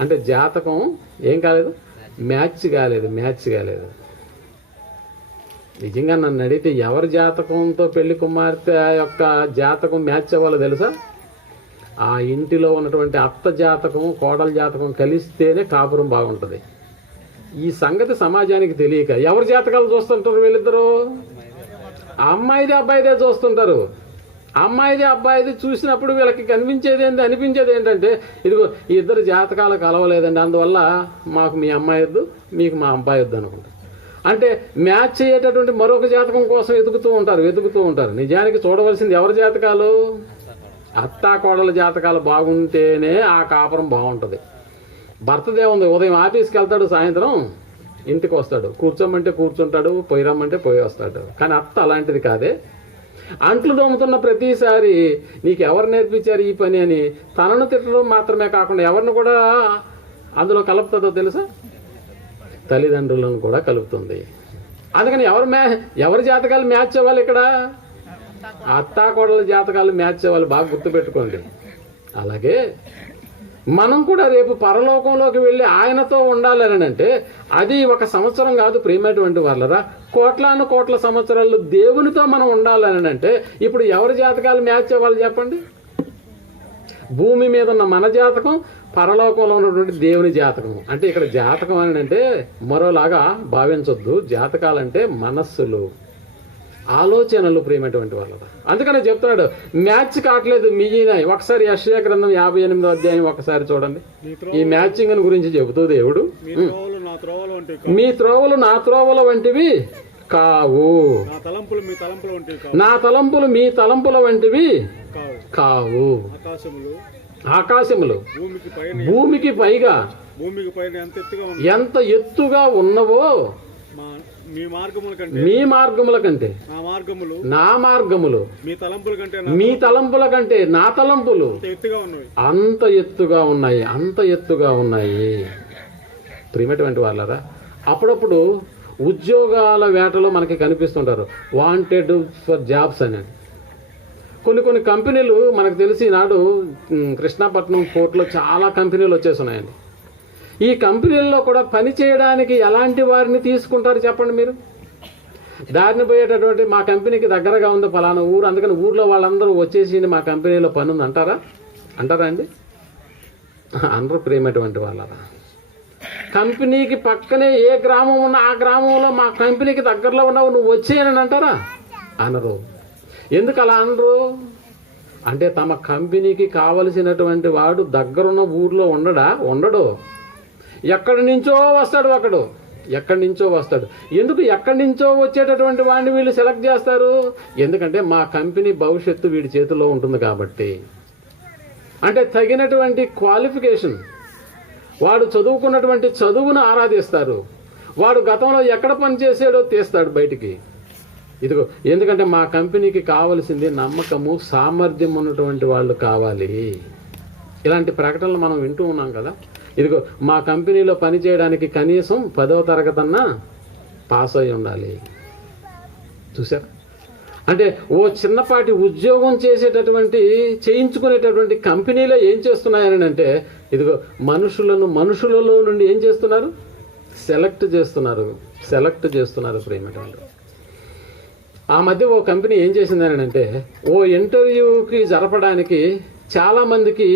అంటే, జాతకం ఏం కాలేదు, మ్యాచ్ కాలేదు. నిజంగా నన్ను అడిగితే ఎవరి జాతకంతో పెళ్లి కుమార్తె యొక్క జాతకం మ్యాచ్ అవ్వాలో తెలుసా? ఆ ఇంటిలో ఉన్నటువంటి అత్త జాతకం కోడల జాతకం కలిస్తేనే కాపురం బాగుంటుంది. ఈ సంగతి సమాజానికి తెలియక ఎవరి జాతకాలు చూస్తుంటారు వీళ్ళిద్దరూ? అమ్మాయిదే అబ్బాయిదే చూస్తుంటారు. అమ్మాయిది అబ్బాయిది చూసినప్పుడు వీళ్ళకి అనిపించేది ఏంటంటే, ఇదిగో ఈ ఇద్దరు జాతకాలు కలవలేదండి, అందువల్ల మాకు మీ అమ్మాయి వద్దు, మీకు మా అబ్బాయి వద్దు అనుకుంటారు. అంటే మ్యాచ్ అయ్యేటటువంటి మరొక జాతకం కోసం వెతుకుతూ ఉంటారు. నిజానికి చూడవలసింది ఎవరి జాతకాలు? అత్తా కోడల జాతకాలు బాగుంటేనే ఆ కాపురం బాగుంటుంది. భర్తదే ఉంది, ఉదయం ఆఫీస్కి వెళ్తాడు, సాయంత్రం ఇంటికి వస్తాడు, కూర్చోమంటే కూర్చుంటాడు, పోయి రమ్మంటే పోయి వస్తాడు. కానీ అత్త అలాంటిది కాదే. అంట్లు దోముతున్న ప్రతిసారి నీకు ఎవరు నేర్పించారు ఈ పని అని తనను తిట్టడం మాత్రమే కాకుండా ఎవరిని కూడా అందులో కలుపుతుందో తెలుసా? తల్లిదండ్రులను కూడా కలుపుతుంది. అందుకని ఎవరి జాతకాలు మ్యాచ్ అవ్వాలి? ఇక్కడ అత్తాకోడల జాతకాలు మ్యాచ్ అవ్వాలి, బాగా గుర్తుపెట్టుకోండి. అలాగే మనం కూడా రేపు పరలోకంలోకి వెళ్ళి ఆయనతో ఉండాలని అంటే అది 1 సంవత్సరం కాదు ప్రియమైనటువంటి వాళ్ళరా, కోట్ల సంవత్సరాలు దేవునితో మనం ఉండాలని అంటే ఇప్పుడు ఎవరి జాతకాలు మ్యాచ్ అవ్వాలి చెప్పండి? భూమి మీద ఉన్న మన జాతకం, పరలోకంలో ఉన్నటువంటి దేవుని జాతకం. అంటే ఇక్కడ జాతకం అని అంటే మరోలాగా భావించొద్దు. జాతకాలంటే మనస్సులు, ఆలోచనలు ప్రియమైనటువంటి వాళ్ళ. అందుకనే చెప్తున్నాడు మ్యాచ్ కావట్లేదు మీన. ఒకసారి యెషయా గ్రంథం 58వ అధ్యాయం ఒకసారి చూడండి. ఈ మ్యాచింగ్ గురించి చెబుతూ దేవుడు, మీ త్రోవలు నా త్రోవల వంటివి కావు, నా తలంపులు మీ తలంపుల వంటివి కావు. ఆకాశములు భూమికి పైగా ఎంత ఎత్తుగా ఉన్నవో మీ మార్గముల కంటే నా మార్గములు, మీ తలంపుల కంటే నా తలంపులు అంత ఎత్తుగా ఉన్నాయి. ప్రియమైనటువంటి వాళ్ళరా, అప్పుడప్పుడు ఉద్యోగాల వేటలో మనకి కనిపిస్తుంటారు, వాంటెడ్ ఫర్ జాబ్స్ అని. కొన్ని కంపెనీలు మనకు తెలిసి నాడు కృష్ణాపట్నం పోర్ట్లో చాలా కంపెనీలు వచ్చేస్తున్నాయండి. ఈ కంపెనీల్లో కూడా పని చేయడానికి ఎలాంటి వారిని తీసుకుంటారు చెప్పండి మీరు? దారిని పోయేటటువంటి మా కంపెనీకి దగ్గరగా ఉంది ఫలానా ఊరు, అందుకని ఊర్లో వాళ్ళందరూ వచ్చేసి మా కంపెనీలో పని ఉంది అంటారా అండి? అందరూ ప్రేమటువంటి వాళ్ళరా. కంపెనీకి పక్కనే ఏ గ్రామం ఉన్నా ఆ గ్రామంలో మా కంపెనీకి దగ్గరలో ఉన్నావు నువ్వు వచ్చేయనని అంటారా? అనరు. ఎందుకు అలా అనరు అంటే తమ కంపెనీకి కావలసినటువంటి వాడు దగ్గరున్న ఊర్లో ఉండడు. ఎక్కడి నుంచో వస్తాడు. ఎందుకు ఎక్కడి నుంచో వచ్చేటటువంటి వాడిని వీళ్ళు సెలెక్ట్ చేస్తారు? ఎందుకంటే మా కంపెనీ భవిష్యత్తు వీడి చేతిలో ఉంటుంది కాబట్టి. అంటే తగినటువంటి క్వాలిఫికేషన్, వాడు చదువుకున్నటువంటి చదువును ఆరాధిస్తారు. వాడు గతంలో ఎక్కడ పనిచేసాడో తీస్తాడు బయటికి. ఇదిగో ఎందుకంటే మా కంపెనీకి కావలసింది నమ్మకము, సామర్థ్యం ఉన్నటువంటి వాళ్ళు కావాలి. ఇలాంటి ప్రకటనలు మనం వింటూ ఉన్నాం కదా. ఇదిగో మా కంపెనీలో పనిచేయడానికి కనీసం 10వ తరగతి పాస్ అయి ఉండాలి. చూసారా? అంటే ఓ చిన్నపాటి ఉద్యోగం చేయించుకునేటటువంటి కంపెనీలో ఏం చేస్తున్నాయని అంటే ఇదిగో మనుషులలో నుండి ఏం చేస్తున్నారు? సెలెక్ట్ చేస్తున్నారు ప్రేమటంలో. ఆ మధ్య ఓ కంపెనీ ఏం చేసిందని అంటే ఓ ఇంటర్వ్యూకి జరపడానికి చాలామందికి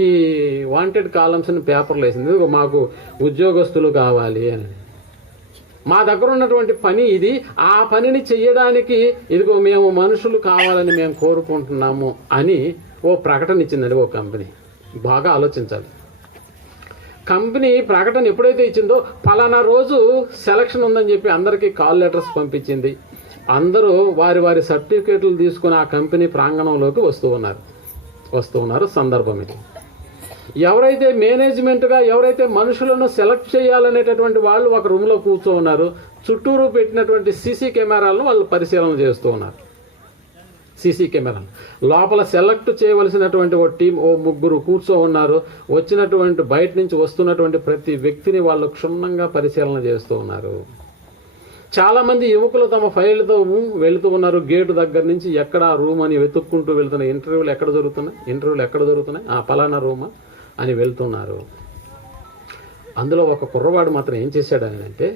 ఈ వాంటెడ్ కాలమ్స్ని పేపర్లు వేసింది. మాకు ఉద్యోగస్తులు కావాలి అని. మా దగ్గర ఉన్నటువంటి పని ఇది, ఆ పనిని చెయ్యడానికి ఇదిగో మేము మనుషులు కావాలని మేము కోరుకుంటున్నాము అని ఓ ప్రకటన ఇచ్చిందండి ఓ కంపెనీ. బాగా ఆలోచించాలి. కంపెనీ ప్రకటన ఎప్పుడైతే ఇచ్చిందో ఫలానా రోజు సెలక్షన్ ఉందని చెప్పి అందరికీ కాల్ లెటర్స్ పంపించింది. అందరూ వారి సర్టిఫికేట్లు తీసుకుని ఆ కంపెనీ ప్రాంగణంలోకి వస్తూ ఉన్నారు. సందర్భం ఇది. ఎవరైతే మేనేజ్మెంట్గా ఎవరైతే మనుషులను సెలెక్ట్ చేయాలనేటటువంటి వాళ్ళు ఒక రూమ్లో ఉన్నారు. చుట్టూరు పెట్టినటువంటి సీసీ కెమెరాలను వాళ్ళు పరిశీలన చేస్తూ ఉన్నారు. సీసీ కెమెరాలు లోపల సెలెక్ట్ చేయవలసినటువంటి ఓ టీం, ఓ 3 ఉన్నారు. వచ్చినటువంటి బయట నుంచి వస్తున్నటువంటి ప్రతి వ్యక్తిని వాళ్ళు క్షుణ్ణంగా పరిశీలన చేస్తూ ఉన్నారు. చాలామంది యువకులు తమ ఫైళ్ళతో వెళుతూ ఉన్నారు. గేటు దగ్గర నుంచి ఎక్కడ రూమ్ అని వెతుక్కుంటూ వెళ్తున్నారు. ఇంటర్వ్యూలు ఎక్కడ జరుగుతున్నాయి ఆ పలానా రూమా అని వెళ్తున్నారు. అందులో ఒక కుర్రవాడు మాత్రం ఏం చేశాడని అంటే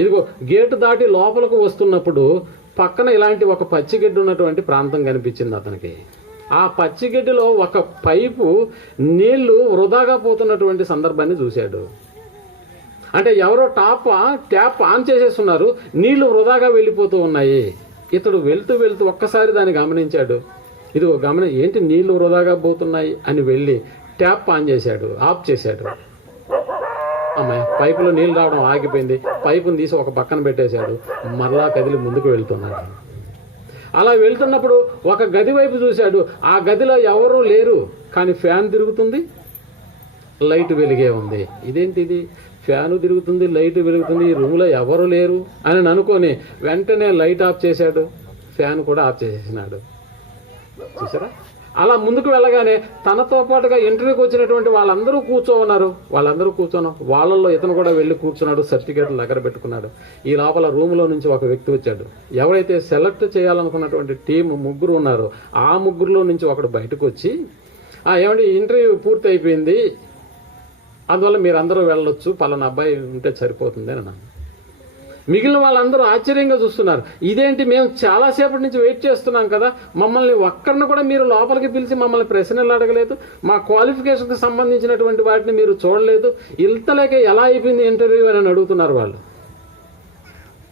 ఇదిగో గేటు దాటి లోపలికి వస్తున్నప్పుడు పక్కన ఇలాంటి ఒక పచ్చిగడ్డి ఉన్నటువంటి ప్రాంతం కనిపించింది అతనికి. ఆ పచ్చిగడ్డిలో ఒక పైపు నీళ్లు వృధాగా పోతున్నటువంటి సందర్భాన్ని చూశాడు. అంటే ఎవరో ట్యాప్ ఆన్ చేసేస్తున్నారు, నీళ్లు వృధాగా వెళ్ళిపోతూ ఉన్నాయి. ఇతడు వెళ్తూ ఒక్కసారి దాన్ని గమనించాడు. ఇదిగో ఏంటి నీళ్లు వృధాగా పోతున్నాయి అని వెళ్ళి ట్యాప్ ఆఫ్ చేశాడు. అమ్మాయి పైపులో నీళ్ళు రావడం ఆగిపోయింది, పైపుని తీసి ఒక పక్కన పెట్టేశాడు, మరలా కదిలి ముందుకు వెళ్తున్నాడు. అలా వెళ్తున్నప్పుడు ఒక గది వైపు చూశాడు, ఆ గదిలో ఎవరూ లేరు, కానీ ఫ్యాన్ తిరుగుతుంది, లైట్ వెలిగే ఉంది. ఇదేంటిది, ఫ్యాను తిరుగుతుంది, లైట్ వెలుగుతుంది, ఈ రూమ్లో ఎవరు లేరు అని అనుకొని వెంటనే లైట్ ఆఫ్ చేశాడు, ఫ్యాన్ కూడా ఆఫ్ చేసేసినాడు. చూసారా? అలా ముందుకు వెళ్ళగానే తనతో పాటుగా ఇంటర్వ్యూకి వచ్చినటువంటి వాళ్ళందరూ కూర్చోన్నారు. వాళ్ళల్లో ఇతను కూడా వెళ్ళి కూర్చున్నాడు, సర్టిఫికేట్లు దగ్గర పెట్టుకున్నాడు. ఈ లోపల రూమ్లో నుంచి ఒక వ్యక్తి వచ్చాడు. ఎవరైతే సెలెక్ట్ చేయాలనుకున్నటువంటి టీం 3 ఉన్నారో ఆ 3లో నుంచి ఒకడు బయటకు వచ్చి, ఏమండి ఇంటర్వ్యూ పూర్తి అయిపోయింది, అందువల్ల మీరందరూ వెళ్ళొచ్చు, పలానా అబ్బాయి ఉంటే సరిపోతుంది అని అన్నాను. మిగిలిన వాళ్ళందరూ ఆశ్చర్యంగా చూస్తున్నారు. ఇదేంటి, మేము చాలాసేపటి నుంచి వెయిట్ చేస్తున్నాం కదా, మమ్మల్ని ఒక్కరిని కూడా మీరు లోపలికి పిలిచి మమ్మల్ని ప్రశ్నలు అడగలేదు, మా క్వాలిఫికేషన్కి సంబంధించినటువంటి వాటిని మీరు చూడలేదు, ఇంతలేక ఎలా అయిపోయింది ఇంటర్వ్యూ అని అడుగుతున్నారు వాళ్ళు.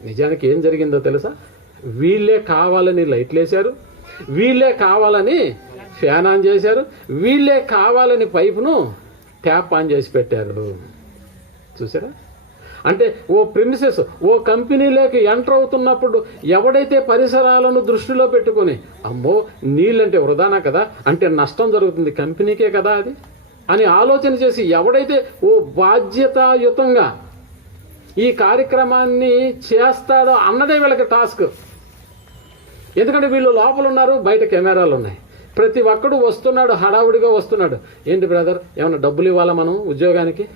నిజానికి ఏం జరిగిందో తెలుసా? వీళ్ళే కావాలని లైట్లు వేశారు, వీళ్ళే కావాలని ఫ్యాన్ ఆన్ చేశారు, వీళ్ళే కావాలని పైపును ట్యాప్ ఆన్ చేసి పెట్టారు. చూసారా? అంటే ఓ ప్రిమిసెస్, ఓ కంపెనీలోకి ఎంటర్ అవుతున్నప్పుడు ఎవడైతే పరిసరాలను దృష్టిలో పెట్టుకొని, అమ్మో నీళ్ళంటే వృధానా కదా, అంటే నష్టం జరుగుతుంది కంపెనీకే కదా అది అని ఆలోచన చేసి ఎవడైతే ఓ బాధ్యతాయుతంగా ఈ కార్యక్రమాన్ని చేస్తాడో అన్నదే వీళ్ళకి టాస్క్. ఎందుకంటే వీళ్ళు లోపల ఉన్నారు, బయట కెమెరాలు ఉన్నాయి, ప్రతి ఒక్కడు వస్తున్నాడు, హడావుడిగా వస్తున్నాడు. ఏంటి బ్రదర్, ఏమైనా డబ్బులు ఇవ్వాలా మనం ఉద్యోగానికి,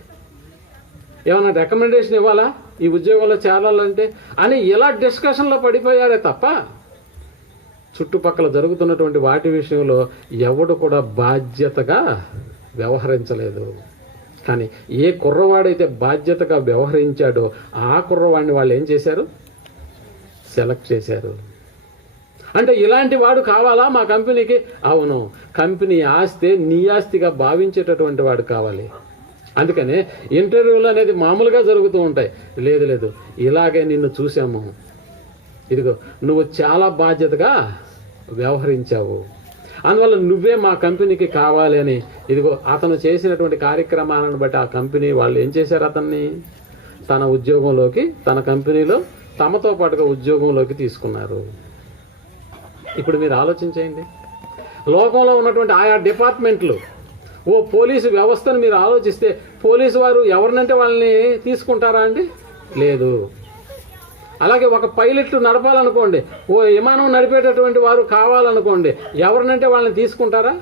ఏమైనా రికమెండేషన్ ఇవ్వాలా ఈ ఉద్యోగంలో చేరాలంటే అని ఇలా డిస్కషన్లో పడిపోయారే తప్ప చుట్టుపక్కల జరుగుతున్నటువంటి వాటి విషయంలో ఎవడు కూడా బాధ్యతగా వ్యవహరించలేదు. కానీ ఏ కుర్రవాడైతే బాధ్యతగా వ్యవహరించాడో ఆ కుర్రవాడిని వాళ్ళు ఏం చేశారు, సెలెక్ట్ చేశారు. అంటే ఇలాంటి వాడు కావాలా మా కంపెనీకి? అవును, కంపెనీ ఆస్తే నీ ఆస్తిగా భావించేటటువంటి వాడు కావాలి. అందుకనే ఇంటర్వ్యూలు అనేది మామూలుగా జరుగుతూ ఉంటాయి. లేదు ఇలాగే నిన్ను చూసాము, ఇదిగో నువ్వు చాలా బాధ్యతగా వ్యవహరించావు, అందువల్ల నువ్వే మా కంపెనీకి కావాలి అని, ఇదిగో అతను చేసినటువంటి కార్యక్రమాలను బట్టి ఆ కంపెనీ వాళ్ళు ఏం చేశారు, అతన్ని తన ఉద్యోగంలోకి, తన కంపెనీలో తమతో పాటుగా ఉద్యోగంలోకి తీసుకున్నారు. ఇప్పుడు మీరు ఆలోచించేయండి, లోకంలో ఉన్నటువంటి ఆయా డిపార్ట్మెంట్లు, ఓ పోలీసు వ్యవస్థను మీరు ఆలోచిస్తే పోలీసు వారు ఎవరినంటే వాళ్ళని తీసుకుంటారా అండి? లేదు. అలాగే ఒక పైలట్ నడపాలనుకోండి, ఓ విమానం నడిపేటటువంటి వారు కావాలనుకోండి, ఎవరినంటే వాళ్ళని తీసుకుంటారా?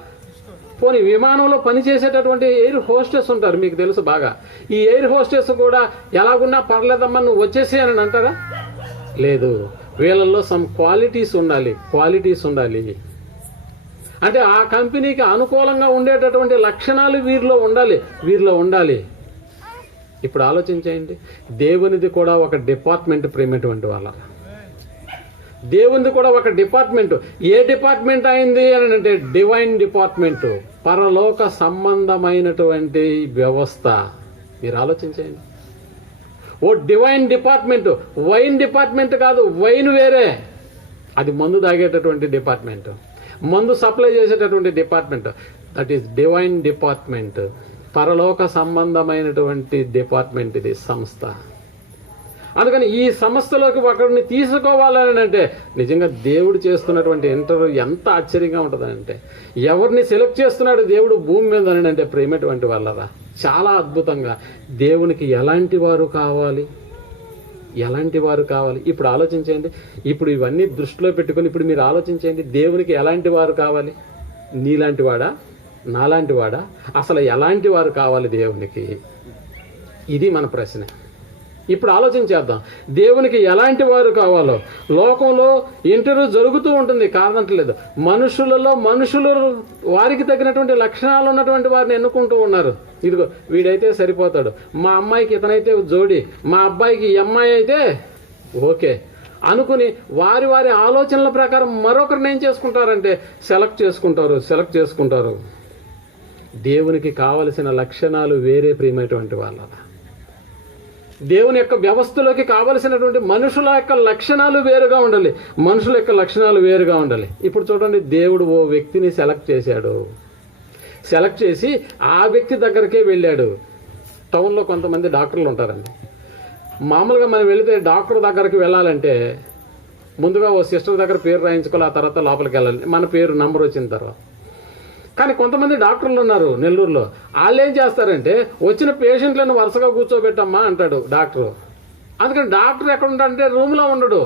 పోనీ విమానంలో పనిచేసేటటువంటి ఎయిర్ హోస్టెస్ ఉంటారు, మీకు తెలుసు బాగా. ఈ ఎయిర్ హోస్టెస్ కూడా ఎలాగున్నా పర్లేదమ్మా నువ్వు వచ్చేసి అని అంటారా? లేదు. వీళ్ళల్లో సమ్ క్వాలిటీస్ ఉండాలి. అంటే ఆ కంపెనీకి అనుకూలంగా ఉండేటటువంటి లక్షణాలు వీరిలో ఉండాలి. ఇప్పుడు ఆలోచించేయండి, దేవునిది కూడా ఒక డిపార్ట్మెంట్ ప్రేమటువంటి వాళ్ళ, దేవునిది కూడా ఒక డిపార్ట్మెంట్. ఏ డిపార్ట్మెంట్ అయింది అని అంటే డివైన్ డిపార్ట్మెంట్, పరలోక సంబంధమైనటువంటి వ్యవస్థ. మీరు ఆలోచించేయండి, ఓ డివైన్ డిపార్ట్మెంట్, వైన్ డిపార్ట్మెంట్ కాదు, వైన్ వేరే, అది మందు తాగేటటువంటి డిపార్ట్మెంట్, మందు సప్లై చేసేటటువంటి department, that is divine department, పరలోక సంబంధమైనటువంటి డిపార్ట్మెంట్ ఇది సంస్థ. అందుకని ఈ సంస్థలోకి ఒకరిని తీసుకోవాలని అంటే నిజంగా దేవుడు చేస్తున్నటువంటి ఇంటర్వ్యూ ఎంత ఆశ్చర్యంగా ఉంటుందంటే, ఎవరిని సెలెక్ట్ చేస్తున్నాడు దేవుడు భూమి మీద అని అంటే ప్రేమటువంటి వాళ్ళరా, చాలా అద్భుతంగా దేవునికి ఎలాంటి వారు కావాలి. ఇప్పుడు ఆలోచించండి, ఇప్పుడు ఇవన్నీ దృష్టిలో పెట్టుకొని ఇప్పుడు మీరు ఆలోచించండి, దేవునికి ఎలాంటి వారు కావాలి? నీలాంటి వాడా, నాలాంటి వాడా, అసలు ఎలాంటి వారు కావాలి దేవునికి? ఇది మన ప్రశ్న. ఇప్పుడు ఆలోచించేద్దాం, దేవునికి ఎలాంటి వారు కావాలో. లోకంలో ఇంటర్వ్యూ జరుగుతూ ఉంటుంది, కాదంటలేదు. మనుషులు వారికి తగినటువంటి లక్షణాలు ఉన్నటువంటి వారిని ఎన్నుకుంటూ ఉన్నారు. ఇదిగో వీడైతే సరిపోతాడు, మా అమ్మాయికి ఇతనైతే జోడి, మా అబ్బాయికి ఈ అమ్మాయి అయితే ఓకే అనుకుని వారి ఆలోచనల ప్రకారం మరొకరిని ఏం చేసుకుంటారంటే సెలెక్ట్ చేసుకుంటారు. దేవునికి కావలసిన లక్షణాలు వేరే ప్రియమైనటువంటి వాళ్ళ. దేవుని యొక్క వ్యవస్థలోకి కావలసినటువంటి మనుషుల యొక్క లక్షణాలు వేరుగా ఉండాలి. మనుషుల యొక్క లక్షణాలు వేరుగా ఉండాలి. ఇప్పుడు చూడండి, దేవుడు ఓ వ్యక్తిని సెలెక్ట్ చేశాడు. సెలెక్ట్ చేసి ఆ వ్యక్తి దగ్గరికే వెళ్ళాడు. టౌన్లో కొంతమంది డాక్టర్లు ఉంటారండి. మామూలుగా మనం వెళితే డాక్టర్ దగ్గరికి వెళ్ళాలంటే ముందుగా ఓ సిస్టర్ దగ్గర పేరు రాయించుకోవాలి, ఆ తర్వాత లోపలికి వెళ్ళాలి, మన పేరు నంబర్ వచ్చిన తర్వాత. కానీ కొంతమంది డాక్టర్లు ఉన్నారు నెల్లూరులో. వాళ్ళు ఏం చేస్తారంటే వచ్చిన పేషెంట్లను వరుసగా కూర్చోబెట్టమ్మా అంటాడు డాక్టరు. అందుకని డాక్టర్ ఎక్కడ ఉంటాడంటే రూమ్లో ఉండడు,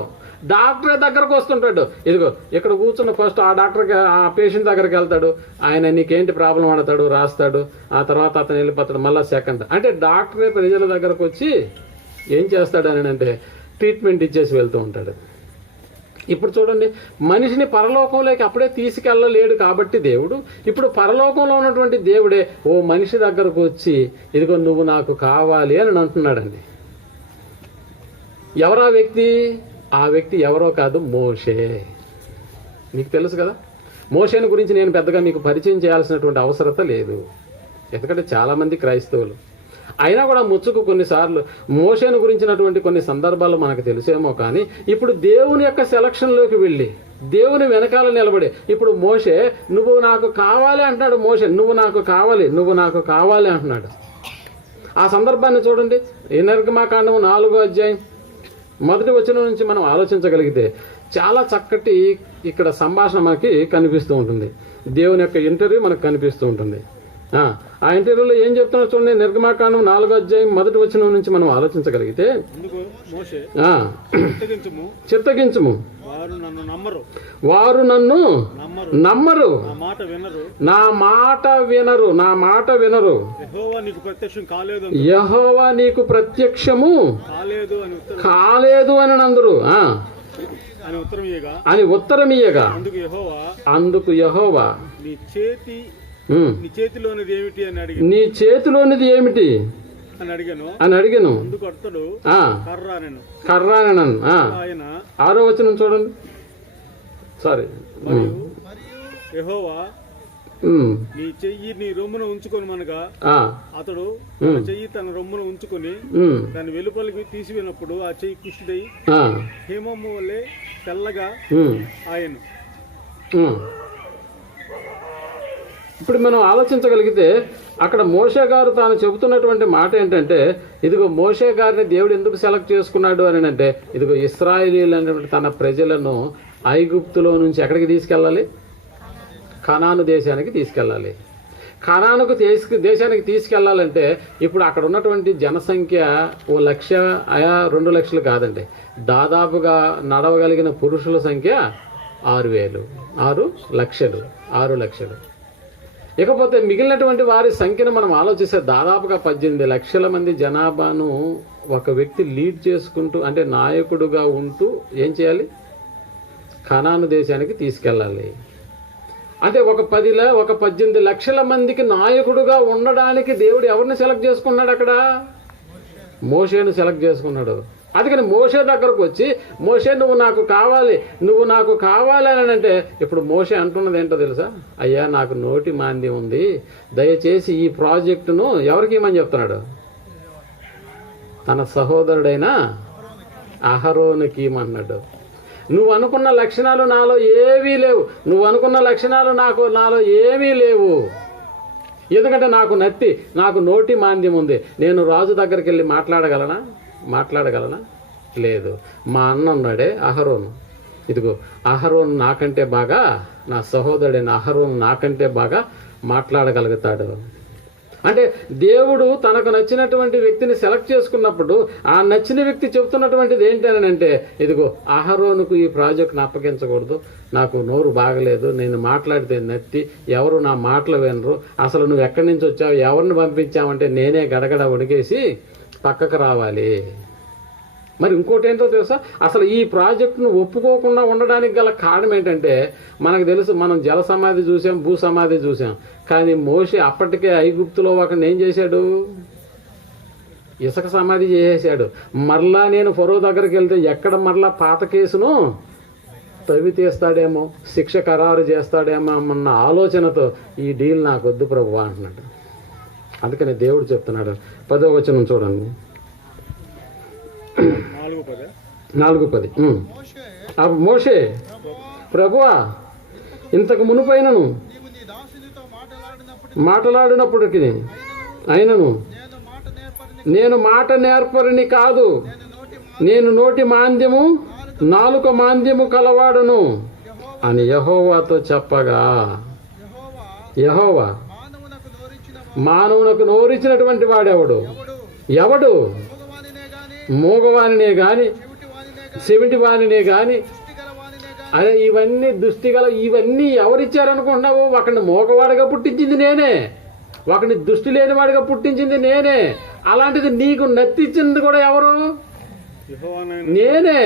డాక్టరే దగ్గరకు వస్తుంటాడు. ఇదిగో ఇక్కడ కూర్చున్న ఫస్ట్ ఆ డాక్టర్కి ఆ పేషెంట్ దగ్గరికి వెళ్తాడు, ఆయన నీకేంటి ప్రాబ్లం అడతాడు, రాస్తాడు, ఆ తర్వాత అతను వెళ్ళిపోతాడు. మళ్ళీ సెకండ్ అంటే డాక్టరే ప్రజల దగ్గరకు వచ్చి ఏం చేస్తాడని అంటే ట్రీట్మెంట్ ఇచ్చేసి వెళ్తూ ఉంటాడు. ఇప్పుడు చూడండి, మనిషిని పరలోకంలోకి అప్పుడే తీసుకెళ్ళలేడు కాబట్టి దేవుడు ఇప్పుడు పరలోకంలో ఉన్నటువంటి దేవుడే ఓ మనిషి దగ్గరకు వచ్చి ఇదిగో నువ్వు నాకు కావాలి అని అంటున్నాడండి. ఎవరా వ్యక్తి? ఆ వ్యక్తి ఎవరో కాదు, మోషే. మీకు తెలుసు కదా, మోషేని గురించి నేను పెద్దగా మీకు పరిచయం చేయాల్సినటువంటి అవసరత లేదు, ఎందుకంటే చాలామంది క్రైస్తవులు. అయినా కూడా ముచ్చుకు కొన్నిసార్లు మోషేను గురించినటువంటి కొన్ని సందర్భాలు మనకు తెలిసేమో. కానీ ఇప్పుడు దేవుని యొక్క సెలక్షన్లోకి వెళ్ళి దేవుని వెనకాల నిలబడి ఇప్పుడు మోషే నువ్వు నాకు కావాలి అంటున్నాడు. మోషే నువ్వు నాకు కావాలి, నువ్వు నాకు కావాలి అంటున్నాడు. ఆ సందర్భాన్ని చూడండి, ఈ నిర్గమాకాండం 4వ అధ్యాయం 1వ వచనం నుంచి మనం ఆలోచించగలిగితే చాలా చక్కటి ఇక్కడ సంభాషణ మనకి కనిపిస్తూ ఉంటుంది. దేవుని యొక్క ఇంటర్వ్యూ మనకు కనిపిస్తూ ఉంటుంది. ఆ ఇంటర్వ్యూలో ఏం చెప్తున్నా చూడండి, నిర్గమాకాండం 4వ అధ్యాయం 1వ వచనం నుంచి మనం ఆలోచించగలిగితే, చిత్తగించుము, వారు నన్ను నమ్మరు, నా మాట వినరు, యెహోవా నీకు ప్రత్యక్షము కాలేదు అని నందరు అని ఉత్తరమియ్యగా అందుకు యెహోవా నీ చేతిలోనిది ఏమిటి అని అడిగాను. కర్రానను. 6వ వచనం చూడండి. సారీ, యెహోవా నీ చెయ్యి నీ రొమ్మున ఉంచుకొని మనగా అతడు చెయ్యి తన రొమ్మున ఉంచుకొని దాని వెలుపలికి తీసివేనప్పుడు ఆ చెయ్యి కుష్టుడై హేమము వల్లే తెల్లగా ఆయను. ఇప్పుడు మనం ఆలోచించగలిగితే అక్కడ మోషే గారు తాను చెబుతున్నటువంటి మాట ఏంటంటే, ఇదిగో మోషే గారిని దేవుడు ఎందుకు సెలెక్ట్ చేసుకున్నాడు అని అంటే, ఇదిగో ఇశ్రాయేలీయులు అనేటువంటి తన ప్రజలను ఐగుప్తులో నుంచి ఎక్కడికి తీసుకెళ్ళాలి? కనాను దేశానికి తీసుకెళ్ళాలి. కనానుకు దేశానికి తీసుకెళ్లాలంటే ఇప్పుడు అక్కడ ఉన్నటువంటి జనసంఖ్య 1,00,000 2 లక్షలు కాదండి, దాదాపుగా నడవగలిగిన పురుషుల సంఖ్య 6,000 6 లక్షలు. ఇకపోతే మిగిలినటువంటి వారి సంఖ్యను మనం ఆలోచిస్తే దాదాపుగా 18 లక్షల మంది జనాభాను ఒక వ్యక్తి లీడ్ చేసుకుంటూ, అంటే నాయకుడుగా ఉంటూ ఏం చేయాలి? కనాను దేశానికి తీసుకెళ్ళాలి. అంటే ఒక 18 లక్షల మందికి నాయకుడుగా ఉండడానికి దేవుడు ఎవరిని సెలెక్ట్ చేసుకున్నాడు? అక్కడ మోషేను సెలెక్ట్ చేసుకున్నాడు. అందుకని మోషే దగ్గరకు వచ్చి, మోషే నువ్వు నాకు కావాలి అని అంటే, ఇప్పుడు మోషే అంటున్నది ఏంటో తెలుసా? అయ్యా నాకు నోటి మాంద్యం ఉంది, దయచేసి ఈ ప్రాజెక్టును ఎవరికి ఇమ్మని చెప్తున్నాడు? తన సహోదరుడైన అహరోనుకి ఇమ్మన్నాడు. నువ్వు అనుకున్న లక్షణాలు నాలో ఏవీ లేవు, నాలో ఏమీ లేవు, ఎందుకంటే నాకు నోటి మాంద్యం ఉంది. నేను రాజు దగ్గరికి వెళ్ళి మాట్లాడగలనా? లేదు. మా అన్న ఉన్నాడే అహరోను, ఇదిగో అహరోను నాకంటే బాగా, నా సహోదరుడైన అహరోను నాకంటే బాగా మాట్లాడగలుగుతాడు. అంటే దేవుడు తనకు నచ్చినటువంటి వ్యక్తిని సెలెక్ట్ చేసుకున్నప్పుడు ఆ నచ్చిన వ్యక్తి చెబుతున్నటువంటిది ఏంటని అంటే, ఇదిగో అహరోనుకు ఈ ప్రాజెక్ట్ని అప్పగించకూడదు, నాకు నోరు బాగలేదు, నేను మాట్లాడితే నత్తి, ఎవరు నా మాటలు వినరు, అసలు నువ్వు ఎక్కడి నుంచి వచ్చావు, ఎవరిని పంపించావంటే నేనే గడగడ వణికేసి పక్కకు రావాలి. మరి ఇంకోటి ఏంటో తెలుసా, అసలు ఈ ప్రాజెక్టును ఒప్పుకోకుండా ఉండడానికి గల కారణం ఏంటంటే, మనకు తెలుసు, మనం జల సమాధి చూసాం, భూ సమాధి చూసాం, కానీ మోషే అప్పటికే ఐగుప్తులో ఒకరిని ఏం చేశాడు? ఇసుక సమాధి చేసేసాడు. మరలా నేను ఫరో దగ్గరికి వెళ్తే ఎక్కడ మరలా పాత కేసును తవ్వి తీస్తాడేమో, శిక్ష ఖరారు చేస్తాడేమో అన్న ఆలోచనతో ఈ డీల్ నాకు వద్దు ప్రభువా అంటున్నాడు. అందుకని దేవుడు చెప్తున్నాడు, 10వ వచనం చూడండి. 4:10. మోషే ప్రభువా ఇంతకు మునుపైనను మాట్లాడినప్పటికీ అయినను నేను మాట నేర్పరిని కాదు, నేను నోటి మాంద్యము నాలుక మాంద్యము కలవాడును అని యెహోవాతో చెప్పగా, యెహోవా మానవునకు నోరిచ్చినటువంటి వాడెవడు? ఎవడు? మూగవానినే గాని చెవిటి వానినే గాని. అరే ఇవన్నీ దుష్టిగల ఇవన్నీ ఎవరిచ్చారనుకుంటున్నావు? ఒకడిని మూగవాడిగా పుట్టించింది నేనే, ఒకడిని దృష్టి లేనివాడిగా పుట్టించింది నేనే. అలాంటిది నీకు నత్తిచ్చింది కూడా ఎవరు? నేనే.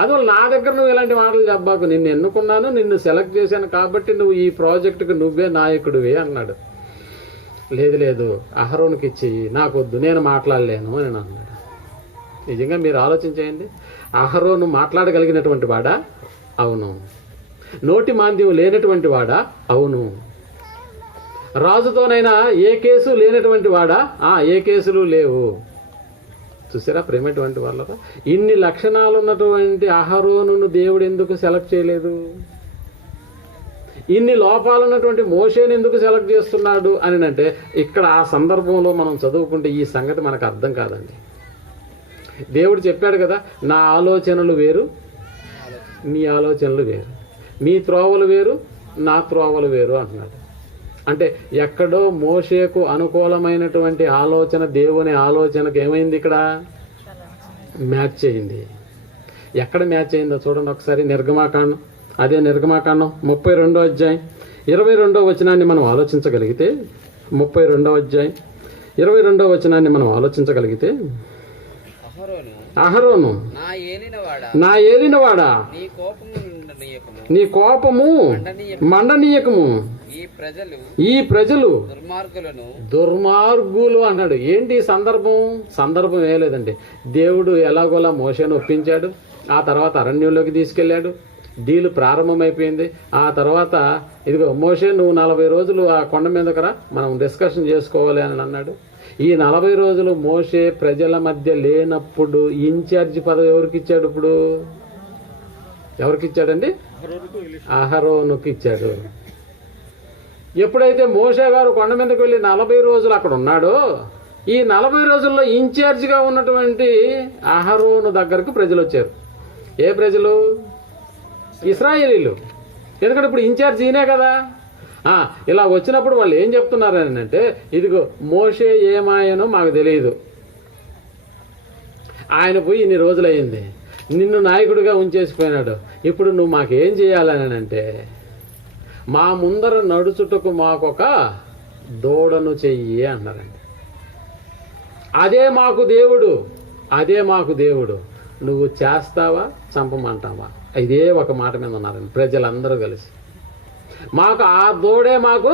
అందువల్ల నా దగ్గర నువ్వు ఇలాంటి మాటలు చెప్పాకు. నిన్ను ఎన్నుకున్నాను, నిన్ను సెలెక్ట్ చేశాను కాబట్టి నువ్వు ఈ ప్రాజెక్టుకు నువ్వే నాయకుడివే అన్నాడు. లేదు లేదు అహరోనుకి ఇచ్చి నాకొద్దు, నేను మాట్లాడలేను అని అన్నాడు. నిజంగా మీరు ఆలోచించేయండి. అహరోను మాట్లాడగలిగినటువంటి వాడా? అవును. నోటి మాంద్యం లేనటువంటి వాడా? అవును. రాజుతోనైనా ఏ కేసు లేనటువంటి వాడా? ఏ కేసులు లేవు. చూసారా ప్రేమటువంటి వాళ్ళరా? ఇన్ని లక్షణాలు ఉన్నటువంటి అహరోనును దేవుడు ఎందుకు సెలెక్ట్ చేయలేదు? ఇన్ని లోపాలు ఉన్నటువంటి మోషేని ఎందుకు సెలెక్ట్ చేస్తున్నాడు అని అంటే, ఇక్కడ ఆ సందర్భంలో మనం చదువుకుంటే ఈ సంగతి మనకు అర్థం కాదండి. దేవుడు చెప్పాడు కదా, నా ఆలోచనలు వేరు, నీ ఆలోచనలు వేరు, నీ త్రోవలు వేరు, నా త్రోవలు వేరు అంటున్నాడు. అంటే ఎక్కడో మోషేకు అనుకూలమైనటువంటి ఆలోచన దేవుని ఆలోచనకు ఏమైంది? ఇక్కడ మ్యాచ్ అయింది. ఎక్కడ మ్యాచ్ అయిందో చూడండి ఒకసారి. నిర్గమాకాండం, అదే నిర్గమాకాండం 32వ అధ్యాయం 22వ వచనాన్ని మనం ఆలోచించగలిగితే, 32వ అధ్యాయం 22వ వచనాన్ని మనం ఆలోచించగలిగితే, అహరోను నా ఏలినవాడా నీ కోపము మండనీయకము, ఈ ప్రజలు దుర్మార్గులు అన్నాడు. ఏంటి సందర్భం ఏ లేదండి. దేవుడు ఎలాగోలా మోషేను ఒప్పించాడు, ఆ తర్వాత అరణ్యంలోకి తీసుకెళ్ళాడు, డీలు ప్రారంభమైపోయింది. ఆ తర్వాత ఇదిగో మోషే నువ్వు 40 రోజులు ఆ కొండ మీదకి రా, మనం డిస్కషన్ చేసుకోవాలి అని అన్నాడు. ఈ 40 రోజులు మోషే ప్రజల మధ్య లేనప్పుడు ఇన్ఛార్జి పదవి ఎవరికి ఇచ్చాడు? ఇప్పుడు ఎవరికి ఇచ్చాడండి? అహరోనుకి ఇచ్చాడు. ఎప్పుడైతే మోషే గారు కొండ మీదకి వెళ్ళి 40 రోజులు అక్కడ ఉన్నాడో, ఈ 40 రోజుల్లో ఇన్ఛార్జిగా ఉన్నటువంటి అహరోను దగ్గరకు ప్రజలు వచ్చారు. ఏ ప్రజలు? ఇశ్రాయేలీలు. ఎందుకంటే ఇప్పుడు ఇన్ఛార్జ్ ఈయనే కదా. ఇలా వచ్చినప్పుడు వాళ్ళు ఏం చెప్తున్నారని అంటే, ఇదిగో మోషే ఏమాయనో మాకు తెలియదు, ఆయన పోయి ఇన్ని రోజులయ్యింది, నిన్ను నాయకుడిగా ఉంచేసిపోయినాడు, ఇప్పుడు నువ్వు మాకేం చేయాలని అంటే, మా ముందర నడుచుటకు మాకొక దూడను చెయ్యి అన్నారండి. అదే మాకు దేవుడు, నువ్వు చేస్తావా చంపమంటావా? ఇదే ఒక మాట మీద ఉన్నారండి ప్రజలందరూ కలిసి. మాకు ఆ దూడే మాకు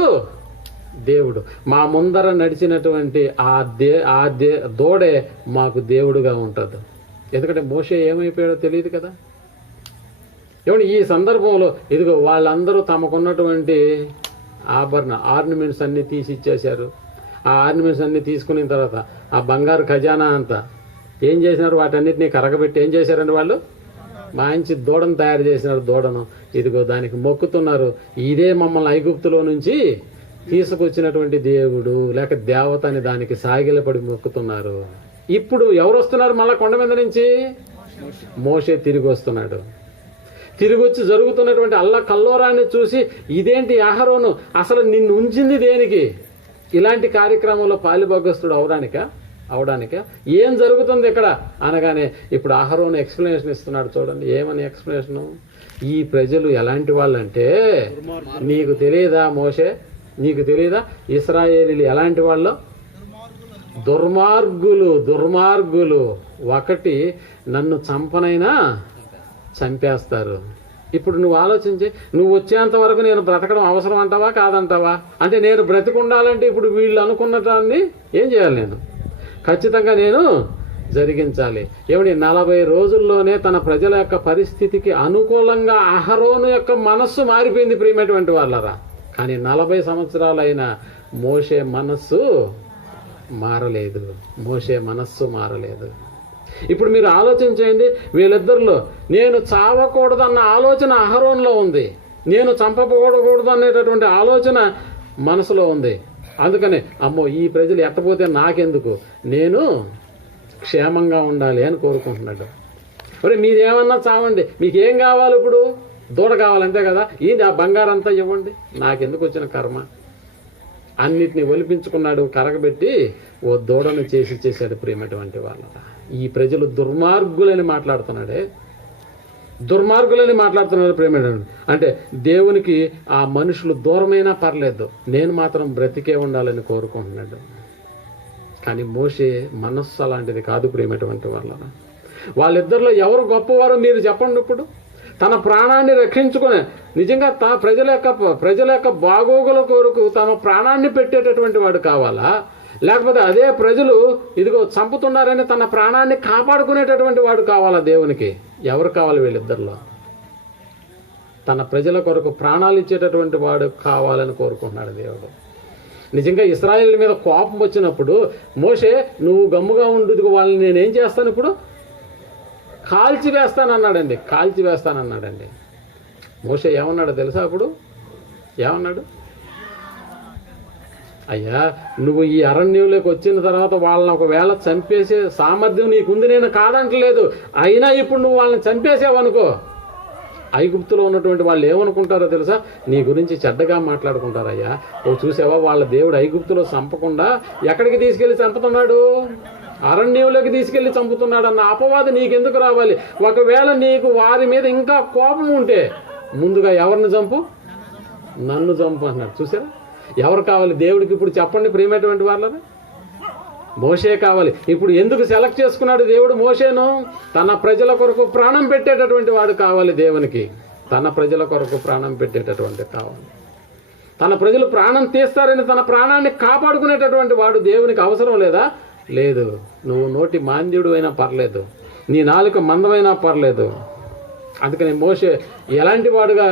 దేవుడు, మా ముందర నడిచినటువంటి ఆ దూడే మాకు దేవుడుగా ఉంటుంది. ఎందుకంటే మోషే ఏమైపోయాడో తెలియదు కదా. ఏమంటే ఈ సందర్భంలో ఇదిగో వాళ్ళందరూ తమకున్నటువంటి ఆర్నమెంట్స్ అన్నీ తీసి ఇచ్చేశారు. ఆ ఆర్నమెంట్స్ అన్నీ తీసుకున్న తర్వాత ఆ బంగారు ఖజానా అంతా ఏం చేసినారు? వాటన్నిటినీ కరగబెట్టి ఏం చేశారండి వాళ్ళు? మంచి దూడను తయారు చేసినారు. దూడను ఇదిగో దానికి మొక్కుతున్నారు. ఇదే మమ్మల్ని ఐగుప్తులో నుంచి తీసుకొచ్చినటువంటి దేవుడు లేక దేవత అని దానికి సాగిలపడి మొక్కుతున్నారు. ఇప్పుడు ఎవరు వస్తున్నారు? మళ్ళా కొండ మీద నుంచి మోషే తిరిగి వస్తున్నాడు. తిరిగి వచ్చి జరుగుతున్నటువంటి కల్లోరాన్ని చూసి, ఇదేంటి అహరోను, అసలు నిన్ను ఉంచింది దేనికి? ఇలాంటి కార్యక్రమంలో పాలిభాగస్తుడు అవడానిక ఏం జరుగుతుంది ఇక్కడ అనగానే ఇప్పుడు అహరోను ఎక్స్ప్లెనేషన్ ఇస్తున్నాడు. చూడండి ఏమని ఎక్స్ప్లెనేషను. ఈ ప్రజలు ఎలాంటి వాళ్ళంటే, నీకు తెలియదా మోషే, నీకు తెలియదా ఇశ్రాయేలీలు ఎలాంటి వాళ్ళు? దుర్మార్గులు. ఒకటి నన్ను చంపనైనా చంపేస్తారు. ఇప్పుడు నువ్వు ఆలోచించి, నువ్వు వచ్చేంత వరకు నేను బ్రతకడం అవసరం అంటావా కాదంటావా? అంటే నేను బ్రతికుండాలంటే ఇప్పుడు వీళ్ళు అనుకున్న దాన్ని ఏం చేయాలి? నేను ఖచ్చితంగా నేను జరిగించాలి. ఏమిటి 40 రోజుల్లోనే తన ప్రజల యొక్క పరిస్థితికి అనుకూలంగా అహరోను యొక్క మనస్సు మారిపోయింది ప్రియమైనటువంటి వాళ్ళరా. కానీ 40 సంవత్సరాలైన మోషే మనస్సు మారలేదు. ఇప్పుడు మీరు ఆలోచన చేయండి, వీళ్ళిద్దరిలో నేను చావకూడదన్న ఆలోచన అహరోన్లో ఉంది, నేను చంపకూడకూడదు అనేటటువంటి ఆలోచన మనసులో ఉంది. అందుకనే అమ్మో ఈ ప్రజలు ఎట్టపోతే నాకెందుకు, నేను క్షేమంగా ఉండాలి అని కోరుకుంటున్నాడు. మరి మీరేమన్నా చావండి, మీకేం కావాలి? ఇప్పుడు దూడ కావాలంతే కదా, ఏంది ఆ బంగారంతా ఇవ్వండి, నాకెందుకు వచ్చిన కర్మ. అన్నిటిని ఒలిపించుకున్నాడు, కరగబెట్టి ఓ దూడను చేశాడు. ప్రియమైనటువంటి వాళ్ళ ఈ ప్రజలు దుర్మార్గులని మాట్లాడుతున్నాడే, దుర్మార్గులని మాట్లాడుతున్నారు. ప్రియమైనటువంటి అంటే దేవునికి ఆ మనుషులు దూరమైనా పర్లేదు, నేను మాత్రం బ్రతికే ఉండాలని కోరుకుంటున్నాడు. కానీ మోషే మనస్సు అలాంటిది కాదు. ప్రియమైనటువంటి వాళ్ళిద్దరిలో ఎవరు గొప్పవారో మీరు చెప్పండి. ఇప్పుడు తన ప్రాణాన్ని రక్షించుకునే, నిజంగా ప్రజల యొక్క బాగోగుల కొరకు తమ ప్రాణాన్ని పెట్టేటటువంటి వాడు కావాలా, లేకపోతే అదే ప్రజలు ఇదిగో చంపుతున్నారని తన ప్రాణాన్ని కాపాడుకునేటటువంటి వాడు కావాలా దేవునికి? ఎవరు కావాలి వీళ్ళిద్దరిలో? తన ప్రజల కొరకు ప్రాణాలు ఇచ్చేటటువంటి వాడు కావాలని కోరుకుంటున్నాడు దేవుడు. నిజంగా ఇశ్రాయేలు మీద కోపం వచ్చినప్పుడు మోషే నువ్వు గమ్ముగా ఉండు, వాళ్ళని నేనేం చేస్తాను, ఇప్పుడు కాల్చివేస్తానన్నాడండి. మోషే ఏమన్నాడు తెలుసా? అప్పుడు ఏమన్నాడు? అయ్యా నువ్వు ఈ అరణ్యంలోకి వచ్చిన తర్వాత వాళ్ళని ఒకవేళ చంపేసే సామర్థ్యం నీకుంది, నేను కాదంటలేదు, అయినా ఇప్పుడు నువ్వు వాళ్ళని చంపేసావనుకో, ఐగుప్తులో ఉన్నటువంటి వాళ్ళు ఏమనుకుంటారో తెలుసా? నీ గురించి చెడ్డగా మాట్లాడుకుంటారయ్యా. ఓ చూసావా, వాళ్ళ దేవుడు ఐగుప్తులో చంపకుండా ఎక్కడికి తీసుకెళ్ళి చంపుతున్నాడు? అరణ్యంలోకి తీసుకెళ్ళి చంపుతున్నాడు అన్న అపవాదు నీకెందుకు రావాలి? ఒకవేళ నీకు వారి మీద ఇంకా కోపం ఉంటే ముందుగా ఎవరిని చంపు? నన్ను చంపు అన్నాడు. చూసారా, ఎవరు కావాలి దేవుడికి? ఇప్పుడు చెప్పండి ప్రియమైనటువంటి వాళ్ళని, మోషే కావాలి. ఇప్పుడు ఎందుకు సెలెక్ట్ చేసుకున్నాడు దేవుడు మోషేను? తన ప్రజల కొరకు ప్రాణం పెట్టేటటువంటి వాడు కావాలి దేవునికి. తన ప్రజల కొరకు ప్రాణం పెట్టేటటువంటి కావాలి. తన ప్రజలు ప్రాణం తీస్తారని తన ప్రాణాన్ని కాపాడుకునేటటువంటి వాడు దేవునికి అవసరం లేదా? లేదు. నువ్వు నోటి మాంద్యుడు అయినా పర్లేదు, నీ నాలుక మందమైనా పర్లేదు. అందుకని మోషే ఎలాంటి వాడుగా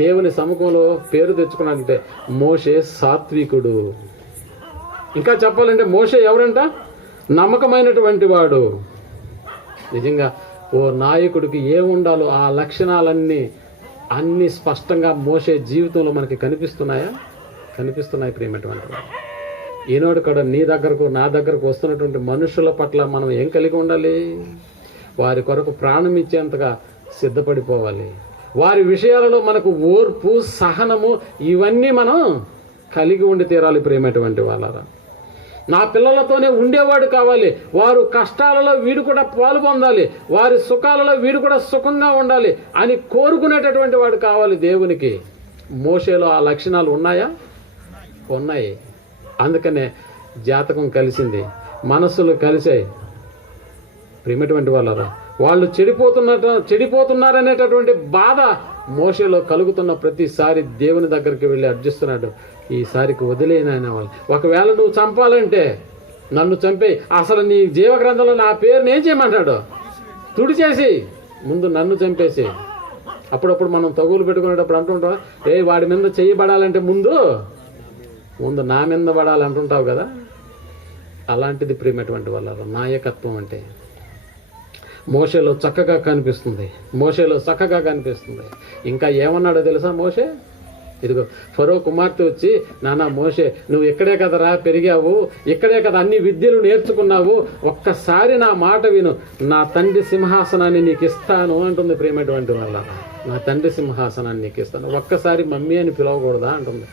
దేవుని సముఖంలో పేరు తెచ్చుకున్నాడంటే మోషే సాత్వికుడు. ఇంకా చెప్పాలంటే మోషే ఎవరంట? నమ్మకమైనటువంటి వాడు. నిజంగా ఓ నాయకుడికి ఏముండాలో ఆ లక్షణాలన్నీ అన్నీ స్పష్టంగా మోషే జీవితంలో మనకి కనిపిస్తున్నాయి ప్రియమైనటువంటి వాడు. ఈనాడు కూడా నీ దగ్గరకు నా దగ్గరకు వస్తున్నటువంటి మనుషుల పట్ల మనం ఏం కలిగి ఉండాలి? వారి కొరకు ప్రాణం ఇచ్చేంతగా సిద్ధపడిపోవాలి. వారి విషయాలలో మనకు ఓర్పు, సహనము ఇవన్నీ మనం కలిగి ఉండి తీరాలి ప్రియమైనటువంటి వాళ్ళరా. నా పిల్లలతోనే ఉండేవాడు కావాలి. వారు కష్టాలలో వీడు కూడా పాలు పొందాలి, వారి సుఖాలలో వీడు కూడా సుఖంగా ఉండాలి అని కోరుకునేటటువంటి వాడు కావాలి దేవునికి. మోషేలో ఆ లక్షణాలు ఉన్నాయా? ఉన్నాయి. అందుకనే జాతకం కలిసింది, మనస్సులు కలిసాయి ప్రియమైనటువంటి వాళ్ళరా. వాళ్ళు చెడిపోతున్నారనేటటువంటి బాధ మోషేలో కలుగుతున్న ప్రతిసారి దేవుని దగ్గరికి వెళ్ళి అర్జిస్తున్నాడు, ఈసారికి వదిలేనైనా వాళ్ళు. ఒకవేళ నువ్వు చంపాలంటే నన్ను చంపేయి, అసలు నీ జీవగ్రంథంలో నా పేరుని ఏం చేయమంటాడు? తుడిచేసి ముందు నన్ను చంపేసి. అప్పుడప్పుడు మనం తగులు పెట్టుకునేటప్పుడు అంటుంటాం, వాడి మీద చేయబడాలంటే ముందు నా మీద పడాలంటుంటావు కదా. అలాంటిది ప్రియమైనటువంటి వాళ్ళ నాయకత్వం అంటే మోషేలో చక్కగా కనిపిస్తుంది. ఇంకా ఏమన్నాడో తెలుసా మోషే? ఇదిగో ఫరో కుమార్తె వచ్చి, నాన్న మోషే నువ్వు ఇక్కడే కదరా పెరిగావు, ఇక్కడే కదా అన్ని విద్యలు నేర్చుకున్నావు, ఒక్కసారి నా మాట విను, నా తండ్రి సింహాసనాన్ని నీకు ఇస్తాను అంటుంది ప్రియమైనటువంటి వాళ్ళ. నా తండ్రి సింహాసనాన్ని నీకు ఇస్తాను, ఒక్కసారి మమ్మీ అని పిలవకూడదా అంటుంది.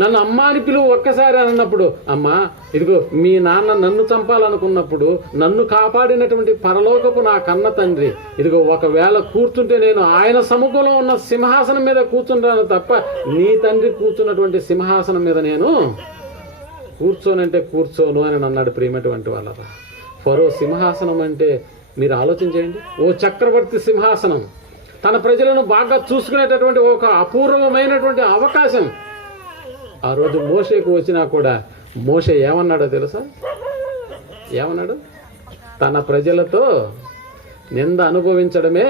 నన్ను అమ్మ అని పిలువు ఒక్కసారి అన్నప్పుడు, అమ్మా ఇదిగో మీ నాన్న నన్ను చంపాలనుకున్నప్పుడు నన్ను కాపాడినటువంటి పరలోకపు నా కన్న తండ్రి ఇదిగో ఒకవేళ కూర్చుంటే నేను ఆయన సముఖంలో ఉన్న సింహాసనం మీద కూర్చుంటాను తప్ప నీ తండ్రి కూర్చున్నటువంటి సింహాసనం మీద నేను కూర్చోనంటే కూర్చోను అని అన్నాడు ప్రియమైనటువంటి వాళ్ళ. ఫరో సింహాసనం అంటే మీరు ఆలోచించేయండి, ఓ చక్రవర్తి సింహాసనం, తన ప్రజలను బాగా చూసుకునేటటువంటి ఒక అపూర్వమైనటువంటి అవకాశం ఆ రోజు మోషేకు వచ్చినా కూడా మోషే ఏమన్నాడో తెలుసా? ఏమన్నాడు? తన ప్రజలతో నింద అనుభవించడమే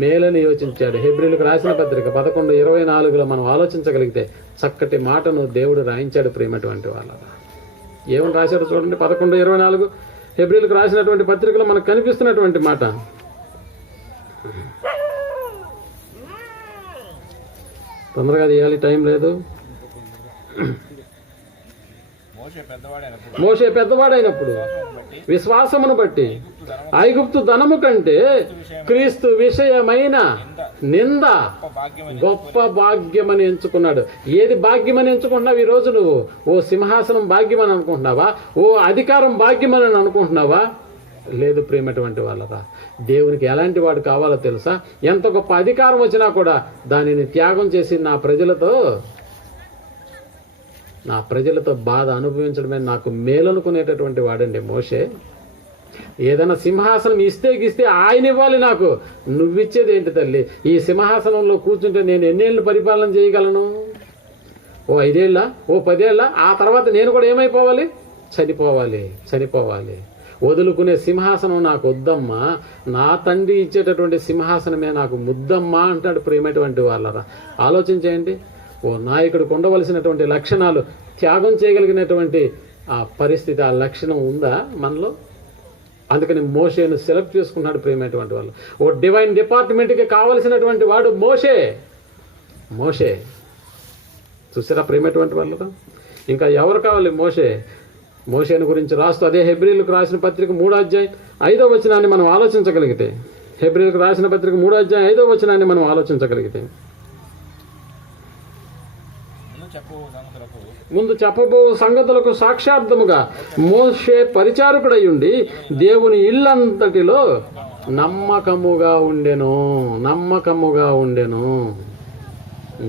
మేలని యోచించాడు. హెబ్రీలకు రాసిన పత్రిక 11:24 మనం ఆలోచించగలిగితే చక్కటి మాటను దేవుడు రాయించాడు ప్రియమైనటువంటి వాళ్ళ. ఏమని రాశాడు చూడండి 11:24, హెబ్రీయులకు రాసినటువంటి పత్రికలో మనకు కనిపిస్తున్నటువంటి మాట. తొందరగా తీయాలి, టైం లేదు. మోషే పెద్దవాడైనప్పుడు విశ్వాసమును బట్టి ఐగుప్తు ధనము కంటే క్రీస్తు విషయమైన నింద గొప్ప భాగ్యమని ఎంచుకున్నాడు. ఏది భాగ్యమని ఎంచుకుంటున్నావు ఈరోజు నువ్వు? ఓ సింహాసనం భాగ్యమని అనుకుంటున్నావా? ఓ అధికారం భాగ్యమని అనుకుంటున్నావా? లేదు ప్రియమైనటువంటి వాళ్ళరా, దేవునికి ఎలాంటి వాడు కావాలో తెలుసా? ఎంత గొప్ప అధికారం వచ్చినా కూడా దానిని త్యాగం చేసి నా ప్రజలతో బాధ అనుభవించడమే నాకు మేలనుకునేటటువంటి వాడండి మోషే. ఏదైనా సింహాసనం ఇస్తే ఆయన ఇవ్వాలి నాకు. నువ్విచ్చేది ఏంటి తల్లి? ఈ సింహాసనంలో కూర్చుంటే నేను ఎన్నేళ్ళు పరిపాలన చేయగలను? ఓ 5 ఏళ్ళ, ఓ 10 ఏళ్ళ? ఆ తర్వాత నేను కూడా ఏమైపోవాలి? చనిపోవాలి. వదులుకునే సింహాసనం నాకు వద్దమ్మా, నా తండ్రి ఇచ్చేటటువంటి సింహాసనమే నాకు ముద్దమ్మా అంటాడు ప్రియమైనటువంటి వాళ్ళరా. ఆలోచించేయండి. ఓ నాయకుడికి ఉండవలసినటువంటి లక్షణాలు, త్యాగం చేయగలిగినటువంటి ఆ పరిస్థితి, ఆ లక్షణం ఉందా మనలో? అందుకని మోషేను సెలెక్ట్ చేసుకున్నాడు ప్రియమైనటువంటి వాళ్ళు. ఓ డివైన్ డిపార్ట్మెంట్కి కావలసినటువంటి వాడు మోషే. చూసారా ప్రియమైనటువంటి వాళ్ళు? ఇంకా ఎవరు కావాలి? మోషేను గురించి రాస్తూ అదే హెబ్రీయులకు రాసిన పత్రిక 3వ అధ్యాయం 5వ వచనాన్ని మనం ఆలోచించగలిగితే, హెబ్రీయులకు రాసిన పత్రిక 3వ అధ్యాయం 5వ వచనాన్ని మనం ఆలోచించగలిగితే, ముందు చెప్పబో సంగతులకు సాక్షార్థముగా మోషే పరిచారకుడై ఉండి దేవుని ఇల్లంతటిలో నమ్మకముగా ఉండెను.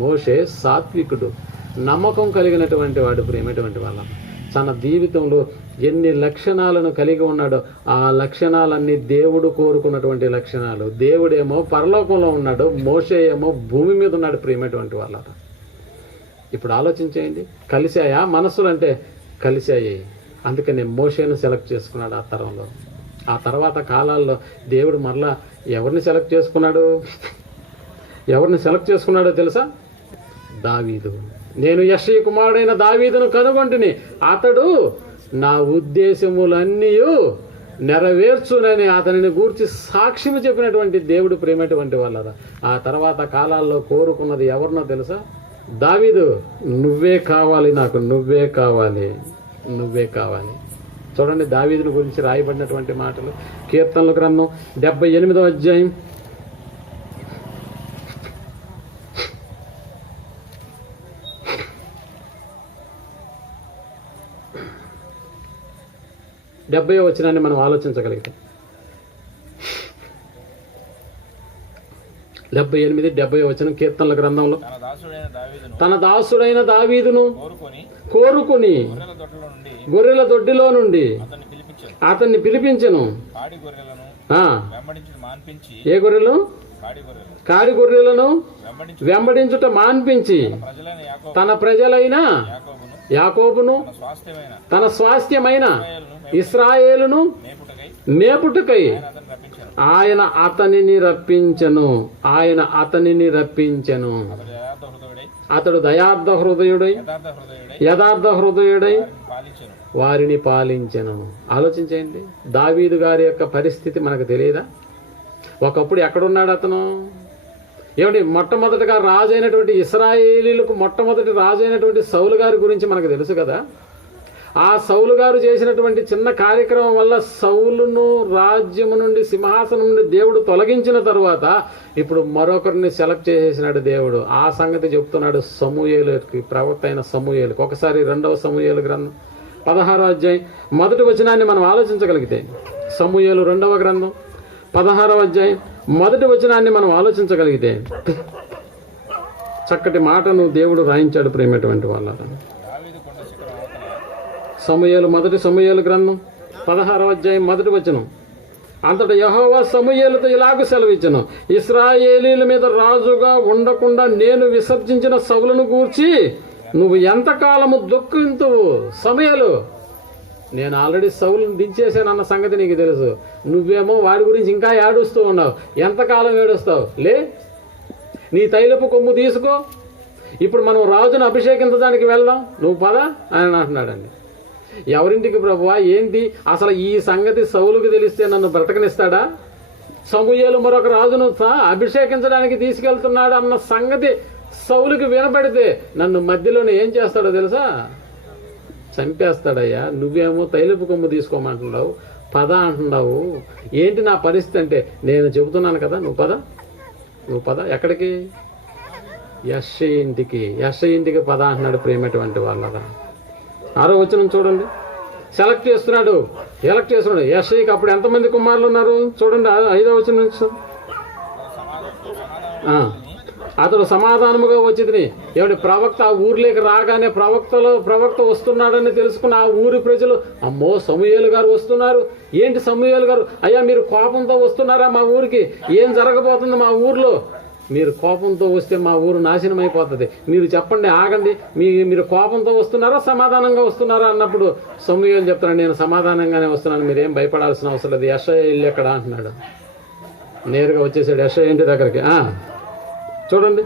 మోషే సాత్వికుడు, నమ్మకం కలిగినటువంటి వాడు ప్రియమైనటువంటి వాళ్ళ. తన జీవితంలో ఎన్ని లక్షణాలను కలిగి ఉన్నాడో ఆ లక్షణాలన్నీ దేవుడు కోరుకున్నటువంటి లక్షణాలు. దేవుడేమో పరలోకంలో ఉన్నాడు, మోషే ఏమో భూమి మీద ఉన్నాడు ప్రియమైనటువంటి వాళ్ళ. ఇప్పుడు ఆలోచించేయండి, కలిశాయా మనసులు? అంటే కలిశాయి. అందుకని మోషేను సెలెక్ట్ చేసుకున్నాడు ఆ తరంలో. ఆ తర్వాత కాలాల్లో దేవుడు మరలా ఎవరిని సెలెక్ట్ చేసుకున్నాడో తెలుసా? దావీదు. నేను యెష్షయి కుమారుడైన దావీదును కనుగొంటిని, అతడు నా ఉద్దేశములన్నీ నెరవేర్చునని అతనిని గూర్చి సాక్ష్యము చెప్పినటువంటి దేవుడు ప్రేమటువంటి వాళ్ళరా. ఆ తర్వాత కాలాల్లో కోరుకున్నది ఎవరినో తెలుసా? దావీదు. నువ్వే కావాలి నాకు, నువ్వే కావాలి. చూడండి దావీదుని గురించి రాయబడినటువంటి మాటలు. కీర్తనల గ్రంథం 78వ అధ్యాయం 70వ వచనాన్ని మనం ఆలోచించగలిగితే, 78, 70వ వచనం కీర్తనల గ్రంథంలో, తన దాసుడైన దావీదును కోరుకొని గొర్రెల దొడ్డిలో నుండి అతన్ని పిలిపించెను. ఏ గొర్రెలు? కాడి గొర్రెలను వెంబడించుట మాన్పించి తన ప్రజలైన యాకోబును తన స్వాస్థ్యమైన ఇశ్రాయేలును మేపుటకై ఆయన అతనిని రప్పించెను. అతడు దయార్థ హృదయుడై వారిని పాలించెను. ఆలోచించండి, దావీదు గారి యొక్క పరిస్థితి మనకు తెలియదా? ఒకప్పుడు ఎక్కడున్నాడు అతను? ఏమిటి, మొట్టమొదటిగా రాజు అయినటువంటి ఇశ్రాయేలీలకు మొట్టమొదటి రాజు అయినటువంటి సౌలు గారి గురించి మనకు తెలుసు కదా. ఆ సౌలు గారు చేసినటువంటి చిన్న కార్యక్రమం వల్ల సౌలును రాజ్యము నుండి, సింహాసనం నుండి దేవుడు తొలగించిన తరువాత ఇప్పుడు మరొకరిని సెలెక్ట్ చేసేసినాడు దేవుడు. ఆ సంగతి చెప్తున్నాడు సమూయేలుకి, ప్రవక్త అయిన సమూయేలుకి. ఒకసారి 2వ సమూయేలు గ్రంథం 16వ అధ్యాయం 1వ వచనాన్ని మనం ఆలోచించగలిగితే, సమూయేలు 2వ గ్రంథం 16వ అధ్యాయం 1వ వచనాన్ని మనం ఆలోచించగలిగితే చక్కటి మాటను దేవుడు రాయించాడు ప్రేమటువంటి వాళ్ళ. మొదటి సమూయేలు గ్రంథం 16వ అధ్యాయం 1వ వచనం. అంతటా యెహోవా సమూయేలుతో ఇలాగ సెలవిచ్చెను, ఇశ్రాయేలీల మీద రాజుగా ఉండకుండా నేను విసర్జించిన సౌలును గూర్చి నువ్వు ఎంతకాలము దుఃఖింతువు? సమూయేలు, నేను ఆల్రెడీ సౌలును దించేశానన్న సంగతి నీకు తెలుసు. నువ్వేమో వాడి గురించి ఇంకా ఏడుస్తూ ఉన్నావు. ఎంతకాలం ఏడుస్తావు? నీ తైలపు కొమ్ము తీసుకో, ఇప్పుడు మనం రాజును అభిషేకించడానికి వెళ్దాం, నువ్వు పద అని అంటున్నాడండి. ఎవరింటికి ప్రభువా? ఏంటి అసలు ఈ సంగతి సౌలుకి తెలిస్తే నన్ను బ్రతకనిస్తాడా? సమూయేలు మరొక రాజును అభిషేకించడానికి తీసుకెళ్తున్నాడు అన్న సంగతి సౌలుకి వినపడితే నన్ను మధ్యలోనే ఏం చేస్తాడో తెలుసా? చంపేస్తాడయ్యా. నువ్వేమో తైలపు కొమ్ము తీసుకోమంటున్నావు, పద అంటున్నావు. ఏంటి నా పరిస్థితి అంటే, నేను చెబుతున్నాను కదా, నువ్వు పద. ఎక్కడికి? యెషయి ఇంటికి పద అంటున్నాడు. ప్రేమటువంటి వాళ్ళరా, 6వ వచనం చూడండి. ఎలక్ట్ చేస్తున్నాడు. యెషయికి అప్పుడు ఎంతమంది కుమారులు ఉన్నారు చూడండి. 5వ వచనం నుంచి. అతడు సమాధానముగా వచ్చింది. ఏమిటి? ప్రవక్త ఆ ఊర్లోకి రాగానే ప్రవక్త వస్తున్నాడని తెలుసుకున్న ఆ ఊరి ప్రజలు, అమ్మో సమూయేలు గారు వస్తున్నారు. ఏంటి సమూయేలు గారు? అయ్యా మీరు కోపంతో వస్తున్నారా మా ఊరికి? ఏం జరగబోతుంది మా ఊర్లో? మీరు కోపంతో వస్తే మా ఊరు నాశనం అయిపోతుంది. మీరు చెప్పండి, ఆగండి. మీరు కోపంతో వస్తున్నారా సమాధానంగా వస్తున్నారా అన్నప్పుడు సమూయేలు చెప్తున్నాడు, నేను సమాధానంగానే వస్తున్నాను, మీరేం భయపడాల్సిన అవసరం లేదు. యెషయి ఇల్లు ఎక్కడ అంటున్నాడు. నేరుగా వచ్చేసాడు యెషయి ఇంటి దగ్గరికి. చూడండి.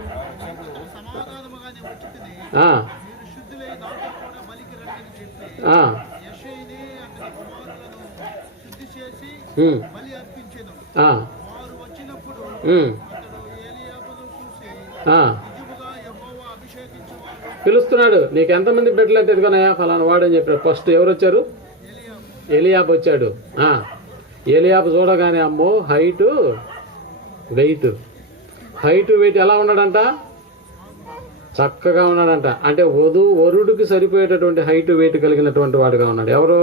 పిలుస్తున్నాడు. నీకు ఎంతమంది బిడ్డలు అంటే ఎదుగున్నాయా? ఫలానా వాడు అని చెప్పాడు. ఫస్ట్ ఎవరు వచ్చారు? ఎలియాబు వచ్చాడు. ఎలియాబు చూడగానే అమ్మో హైట్ వెయిట్ ఎలా ఉన్నాడంట? చక్కగా ఉన్నాడంట. అంటే వరుడికి సరిపోయేటటువంటి హైట్ వెయిట్ కలిగినటువంటి వాడుగా ఉన్నాడు. ఎవరు?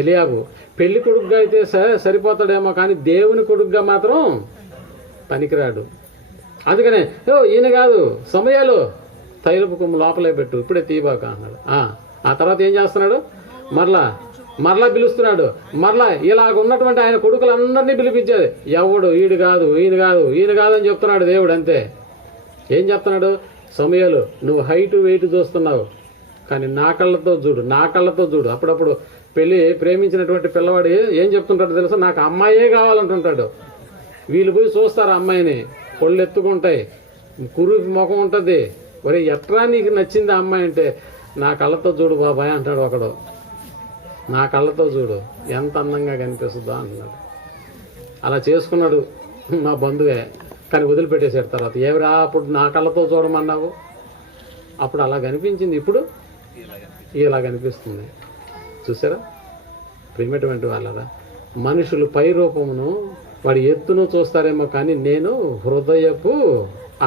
ఎలియాబు. పెళ్లి కొడుకుగా అయితే సరిపోతాడేమో, కానీ దేవుని కొడుకుగా మాత్రం పనికిరాడు. అందుకనే ఈయన కాదు, సమూయేలు తైలపు కొమ్ము లోపలే పెట్టు, ఇప్పుడే తీబాక అన్నాడు. ఆ తర్వాత ఏం చేస్తున్నాడు? మరలా పిలుస్తున్నాడు. ఇలాగ ఉన్నటువంటి ఆయన కొడుకులందరినీ పిలిపించేది. ఎవడు? ఈయన కాదు అని చెప్తున్నాడు దేవుడు. అంతే. ఏం చెప్తున్నాడు? సమూయేలు, నువ్వు హైట్ వెయిట్ చూస్తున్నావు, కానీ నా కళ్ళతో చూడు. అప్పుడప్పుడు ప్రేమించినటువంటి పిల్లవాడు ఏం చెప్తుంటాడు తెలుసా? నాకు అమ్మాయే కావాలంటుంటాడు. వీళ్ళు పోయి చూస్తారు అమ్మాయిని, కొళ్ళు ఎత్తుకుంటాయి, కురుకి ముఖం ఉంటుంది. ఒరే ఎట్రా నీకు నచ్చింది ఆ అమ్మాయి అంటే, నా కళ్ళతో చూడు బాబాయ్ అంటాడు ఒకడు. నా కళ్ళతో చూడు ఎంత అందంగా కనిపిస్తుందో అంటున్నాడు. అలా చేసుకున్నాడు మా బంధువే, కానీ వదిలిపెట్టేసాడు. తర్వాత ఏమిరా అప్పుడు నా కళ్ళతో చూడమన్నావు, అప్పుడు అలా కనిపించింది, ఇప్పుడు ఇలా కనిపిస్తుంది. చూసారా ప్రియమైనటువంటి వాళ్ళరా? మనుషులు పై రూపమును వాడి ఎత్తును చూస్తారేమో, కానీ నేను హృదయపు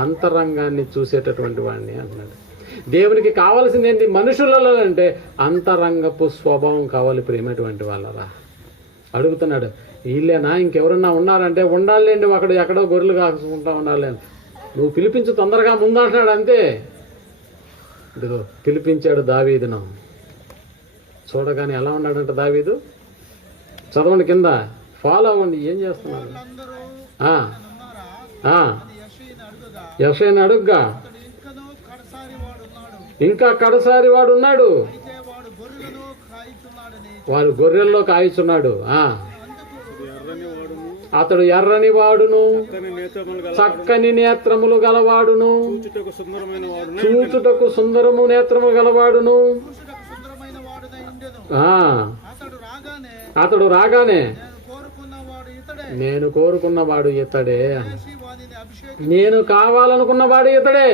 అంతరంగాన్ని చూసేటటువంటి వాడిని అంటున్నాడు. దేవునికి కావాల్సింది ఏంటి మనుషులలో అంటే? అంతరంగపు స్వభావం కావాలి. ప్రియమైనటువంటి వాళ్ళరా, అడుగుతున్నాడు. వీళ్ళేనా ఇంకెవరన్నా ఉన్నారంటే, ఉండాలండి అక్కడ ఎక్కడో గొర్రెలు కాసుకుంటా ఉండాలి. నువ్వు పిలిపించు తొందరగా ముందు అంటున్నాడు. అంతే. ఇదిగో పిలిపించాడు దావీదును. చూడగానే ఎలా ఉన్నాడంట దావీదు? చదవండి కింద, ఫాలో అవ్వండి. ఏం చేస్తున్నాడు? యెషయిని అడుగ్గా ఇంకా కడసారి వాడు ఉన్నాడు, వాడు గొర్రెల్లో కాయిచున్నాడు. అతడు ఎర్రని వాడును, చక్కని నేత్రములు గలవాడును, చూచుటకు సుందరము నేత్రములు గలవాడును. అతడు రాగానే నేను కోరుకున్నవాడు ఇతడే, నేను కావాలనుకున్నవాడు ఇతడే.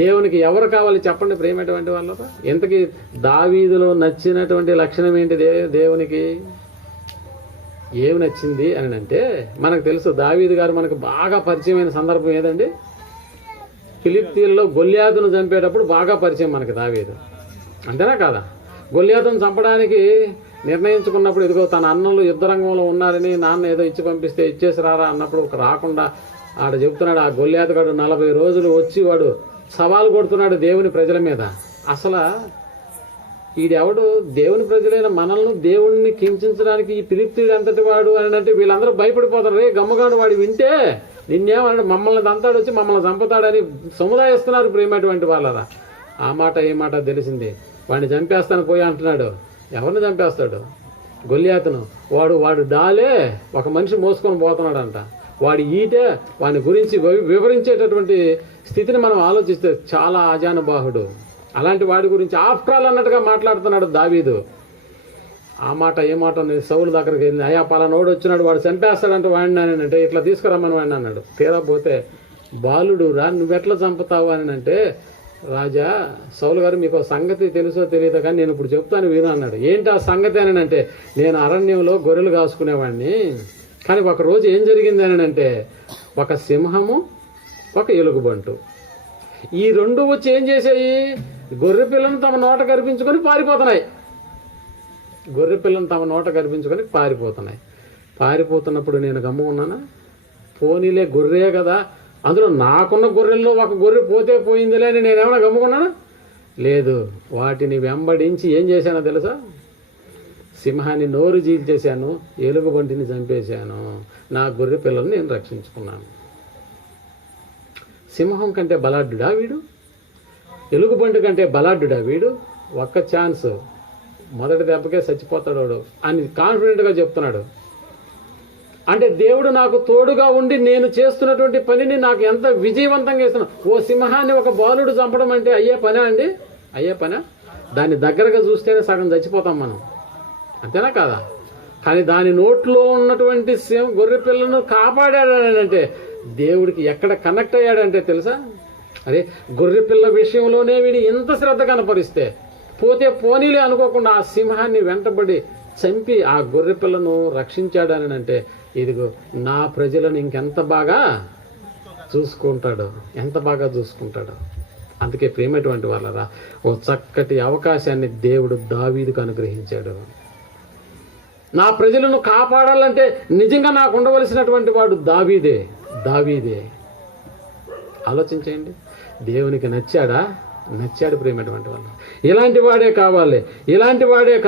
దేవునికి ఎవరు కావాలి చెప్పండి ప్రేమటువంటి వాళ్ళతో? ఇంతకీ దావీదులో నచ్చినటువంటి లక్షణం ఏంటి? దేవునికి ఏమి నచ్చింది అని అంటే, మనకు తెలుసు దావీదు గారు మనకు బాగా పరిచయమైన సందర్భం ఏదండి? ఫిలిష్తీయుల్లో గొల్యాతును చంపేటప్పుడు బాగా పరిచయం మనకి దావీదు. అంతేనా కాదా? గొల్యాతును చంపడానికి నిర్ణయించుకున్నప్పుడు ఇదిగో తన అన్నలు యుద్ధ రంగంలో ఉన్నారని నాన్న ఏదో ఇచ్చి పంపిస్తే ఇచ్చేసి రారా అన్నప్పుడు రాకుండా ఆడ చెబుతున్నాడు. ఆ గొల్యాతుగాడు 40 రోజులు వచ్చి వాడు సవాలు కొడుతున్నాడు దేవుని ప్రజల మీద. అసలు ఈడెవడు? దేవుని ప్రజలైన మనల్ని దేవుణ్ణి కించించడానికి ఈ ఫిలిష్తీయుడు ఎంతటి వాడు అని అంటే వీళ్ళందరూ భయపడిపోతారు. రే గమ్మగాడు వాడు వింటే నిన్నేమన్నాడు? మమ్మల్ని దంతాడు, వచ్చి మమ్మల్ని చంపుతాడని సముదాయిస్తున్నారు ప్రేమటువంటి వాళ్ళరా. ఆ మాట ఏ మాట తెలిసింది. వాడిని చంపేస్తాను పోయి అంటున్నాడు. ఎవరిని చంపేస్తాడు? గొల్యాతును. వాడు డాలే ఒక మనిషి మోసుకొని పోతున్నాడంట. వాడి ఈటే వాని గురించి వివరించేటటువంటి స్థితిని మనం ఆలోచిస్తే చాలా ఆజానుబాహుడు. అలాంటి వాడి గురించి ఆఫ్టర్ ఆల్ అన్నట్టుగా మాట్లాడుతున్నాడు దావీదు. ఆ మాట ఏ మాట సౌలు దగ్గరికి వెళ్ళి, అయ్యా పలానోడు వచ్చినాడు, వాడు చంపేస్తాడంటే వాడిని అని అంటే, ఇట్లా తీసుకురమ్మని వాడిని అన్నాడు. తీరా పోతే బాలుడు రా, నువ్వెట్లా చంపుతావు అని అంటే, రాజా సౌలు గారు మీకు సంగతి తెలుసో తెలియదు కానీ నేను ఇప్పుడు చెప్తాను విను అన్నాడు. ఏంటి ఆ సంగతి అని అంటే, నేను అరణ్యంలో గొర్రెలు కాసుకునేవాడిని, కానీ ఒకరోజు ఏం జరిగింది అని అంటే, ఒక సింహము ఒక ఎలుగుబంటు ఈ రెండు వచ్చి ఏం చేసాయి, గొర్రె పిల్లను తమ నోట కరిపించుకొని పారిపోతున్నాయి. గొర్రె పిల్లను తమ నోట కరిపించుకొని పారిపోతున్నప్పుడు నేను గమ్ముకున్నానా? పోనీలే గొర్రె కదా, అందులో నాకున్న గొర్రెల్లో ఒక గొర్రె పోతే పోయిందిలే అని నేనేమైనా గమ్ముకున్నానా? లేదు, వాటిని వెంబడించి ఏం చేశానో తెలుసా? సింహాన్ని నోరు చీల్చేశాను, ఎలుగుబంటిని చంపేశాను, నా గొర్రె పిల్లల్ని నేను రక్షించుకున్నాను. సింహం కంటే బలాఢ్యుడా వీడు? ఎలుగుబంటి కంటే బలాఢ్యుడా వీడు? ఒక్క ఛాన్స్, మొదటి దెబ్బకే చచ్చిపోతాడు వాడు అని కాన్ఫిడెంట్గా చెప్తున్నాడు. అంటే దేవుడు నాకు తోడుగా ఉండి నేను చేస్తున్నటువంటి పనిని నాకు ఎంత విజయవంతంగా ఇస్తున్నాడు. ఓ సింహాన్ని ఒక బాలుడు చంపడం అంటే అయ్యే పనా అండి? అయ్యే పనా? దాన్ని దగ్గరగా చూస్తేనే సగం చచ్చిపోతాం మనం, అంతేనా కాదా? కానీ దాని నోట్లో ఉన్నటువంటి గొర్రె పిల్లను కాపాడాడంటే దేవుడికి ఎక్కడ కనెక్ట్ అయ్యాడంటే తెలుసా? అరే గొర్రె పిల్ల విషయంలోనే వీడి ఇంత శ్రద్ధ కనపరిస్తే పోతే పోనీలే అనుకోకుండా ఆ సింహాన్ని వెంటబడి చంపి ఆ గొర్రె పిల్లను రక్షించాడని అంటే, ఇదిగో నా ప్రజలను ఇంకెంత బాగా చూసుకుంటాడు, ఎంత బాగా చూసుకుంటాడు. అందుకే ప్రేమటువంటి వాళ్ళరా, ఓ చక్కటి అవకాశాన్ని దేవుడు దావీదుకు అనుగ్రహించాడు. నా ప్రజలను కాపాడాలంటే నిజంగా నాకు ఉండవలసినటువంటి వాడు దావీదే. ఆలోచించండి, దేవునికి నచ్చాడు ప్రేమటువంటి వాళ్ళు. ఇలాంటి వాడే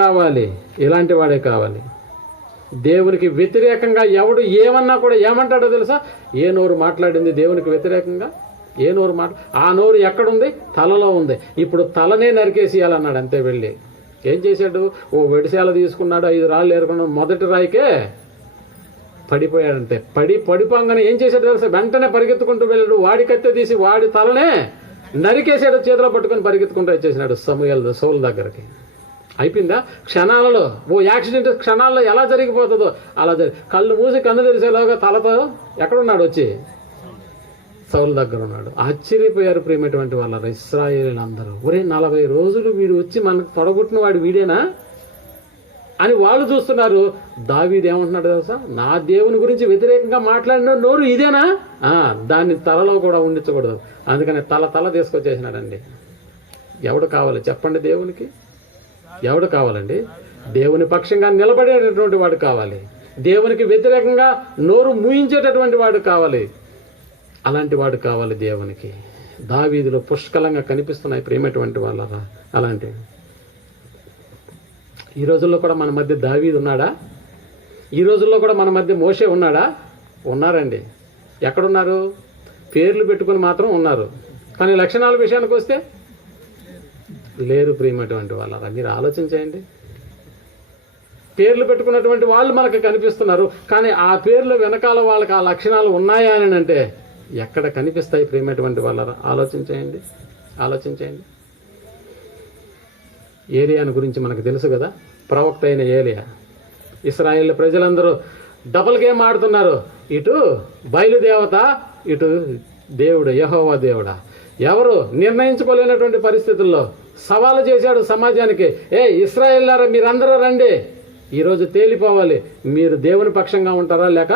కావాలి. దేవునికి వ్యతిరేకంగా ఎవడు ఏమన్నా కూడా ఏమంటాడో తెలుసా? ఏ నోరు మాట్లాడింది దేవునికి వ్యతిరేకంగా? ఏ నోరు ఆ నోరు ఎక్కడుంది? తలలో ఉంది. ఇప్పుడు తలనే నరికేసేయాలన్నాడు. అంతే వెళ్ళి ఏం చేశాడు? ఓ వెడిశాల తీసుకున్నాడు, 5 రాళ్ళు ఏరుకున్నాడు, మొదటి రాయికే పడిపోయాడంటే పడిపోగానే ఏం చేశాడు తెలుసా? వెంటనే పరిగెత్తుకుంటూ వెళ్ళాడు, వాడి కత్తె తీసి వాడి తలనే నరికేశాడు, చేతిలో పట్టుకొని పరిగెత్తుకుంటూ వచ్చేసినాడు సౌలు దగ్గరికి. అయిపోయిందా? క్షణాలలో, ఓ యాక్సిడెంట్ క్షణాల్లో ఎలా జరిగిపోతుందో అలా కళ్ళు మూసి కన్ను తెరిసేలాగా తలతో ఎక్కడున్నాడు? వచ్చి సౌలు దగ్గర ఉన్నాడు. ఆశ్చర్యపోయారు ప్రేమటువంటి వాళ్ళ ఇశ్రాయేలీయులు అందరూ. ఒరే 40 రోజులు వీడు వచ్చి మనకు తొడగొట్టిన వాడు వీడేనా అని వాళ్ళు చూస్తున్నారు. దావీదు ఏమంటున్నాడు తెలుసా? నా దేవుని గురించి వ్యతిరేకంగా మాట్లాడిన నోరు ఇదేనా? దాన్ని తలలో కూడా ఉండించకూడదు, అందుకని తల తీసుకొచ్చేసినాడండి. ఎవడు కావాలి చెప్పండి? దేవునికి ఎవడు కావాలండి? దేవుని పక్షంగా నిలబడేటటువంటి వాడు కావాలి, దేవునికి వ్యతిరేకంగా నోరు మూయించేటటువంటి వాడు కావాలి. అలాంటి వాడు కావాలి దేవునికి. దావీదులో పుష్కలంగా కనిపిస్తున్నాయి ప్రేమటువంటి వాళ్ళ. అలాంటి ఈ రోజుల్లో కూడా మన మధ్య దావీదు ఉన్నాడా? ఈ రోజుల్లో కూడా మన మధ్య మోషే ఉన్నాడా? ఉన్నారండి. ఎక్కడున్నారు? పేర్లు పెట్టుకుని మాత్రం ఉన్నారు, కానీ లక్షణాల విషయానికి వస్తే లేరు ప్రేమటువంటి వాళ్ళ. మీరు ఆలోచించండి. పేర్లు పెట్టుకున్నటువంటి వాళ్ళు మనకు కనిపిస్తున్నారు, కానీ ఆ పేర్లు వెనకాల వాళ్ళకి ఆ లక్షణాలు ఉన్నాయా అని అంటే ఎక్కడ కనిపిస్తాయి ప్రేమటువంటి వాళ్ళ? ఆలోచించండి. ఏలియాను గురించి మనకు తెలుసు కదా, ప్రవక్త అయిన ఏలియా. ఇశ్రాయేల్ ప్రజలందరూ డబుల్ గేమ్ ఆడుతున్నారు. ఇటు బయలుదేవత, ఇటు దేవుడు యెహోవా దేవుడా. ఎవరు నిర్ణయించుకోలేనటువంటి పరిస్థితుల్లో సవాలు చేశాడు సమాజానికి. ఇశ్రాయేల్లారా మీరందరూ రండి, ఈరోజు తేలిపోవాలి, మీరు దేవుని పక్షంగా ఉంటారా లేక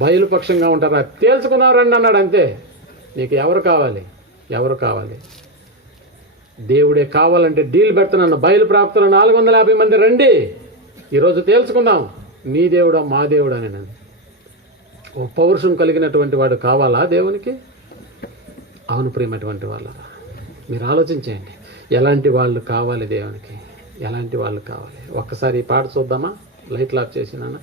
బయలు పక్షంగా ఉంటారా తేల్చుకున్నావు రండి అన్నాడు. అంతే. నీకు ఎవరు కావాలి? దేవుడే కావాలంటే డీల్ పెడుతున్నాను. బయలు ప్రాప్తులు 450 మంది రండి, ఈరోజు తేల్చుకుందాం నీ దేవుడా మా దేవుడా అని. ఓ పౌరుషం కలిగినటువంటి వాడు కావాలా దేవునికి? అవును ప్రేమటువంటి వాళ్ళ. మీరు ఆలోచించండి, ఎలాంటి వాళ్ళు కావాలి దేవునికి? ఎలాంటి వాళ్ళు కావాలి? ఒక్కసారి ఈ పాట చూద్దామా? లైట్లు ఆఫ్ చేసినానా?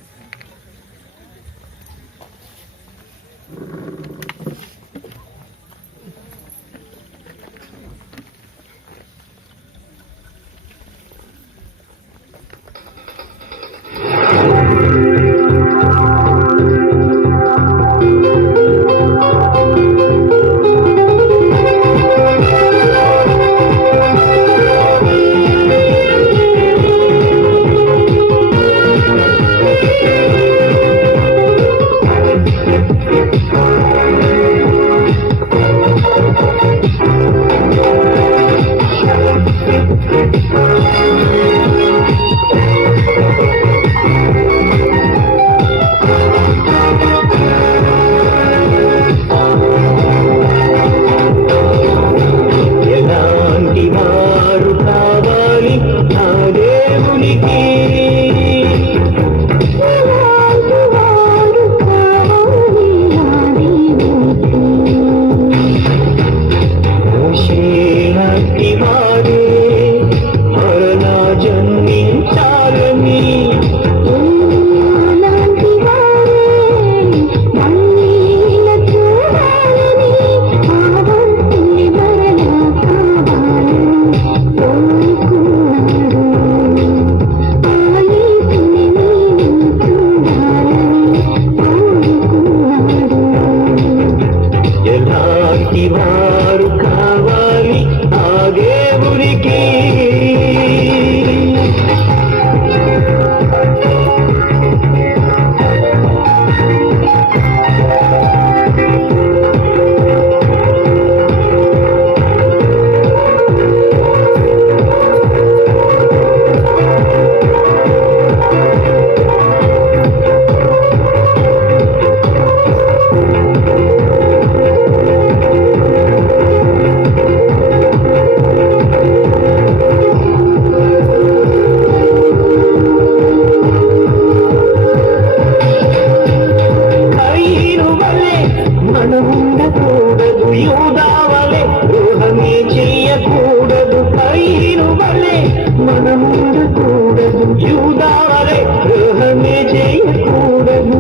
మనము ఉండకూడదు, యూదావలే ద్రోహమే చేయకూడదు.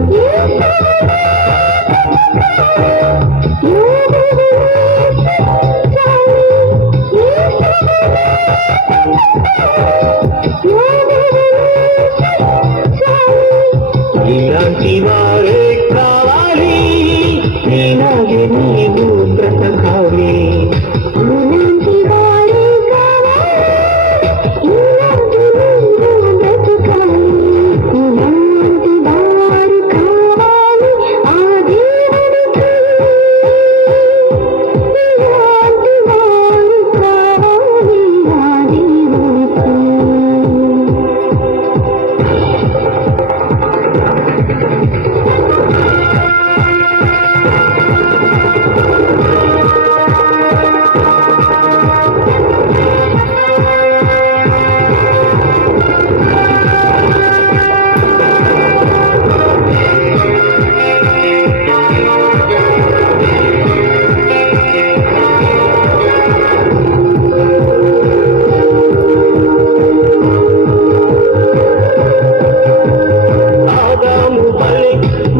ఇలాంటి వారే కావాలి, ఈనాడే నీవు బ్రతకాలి.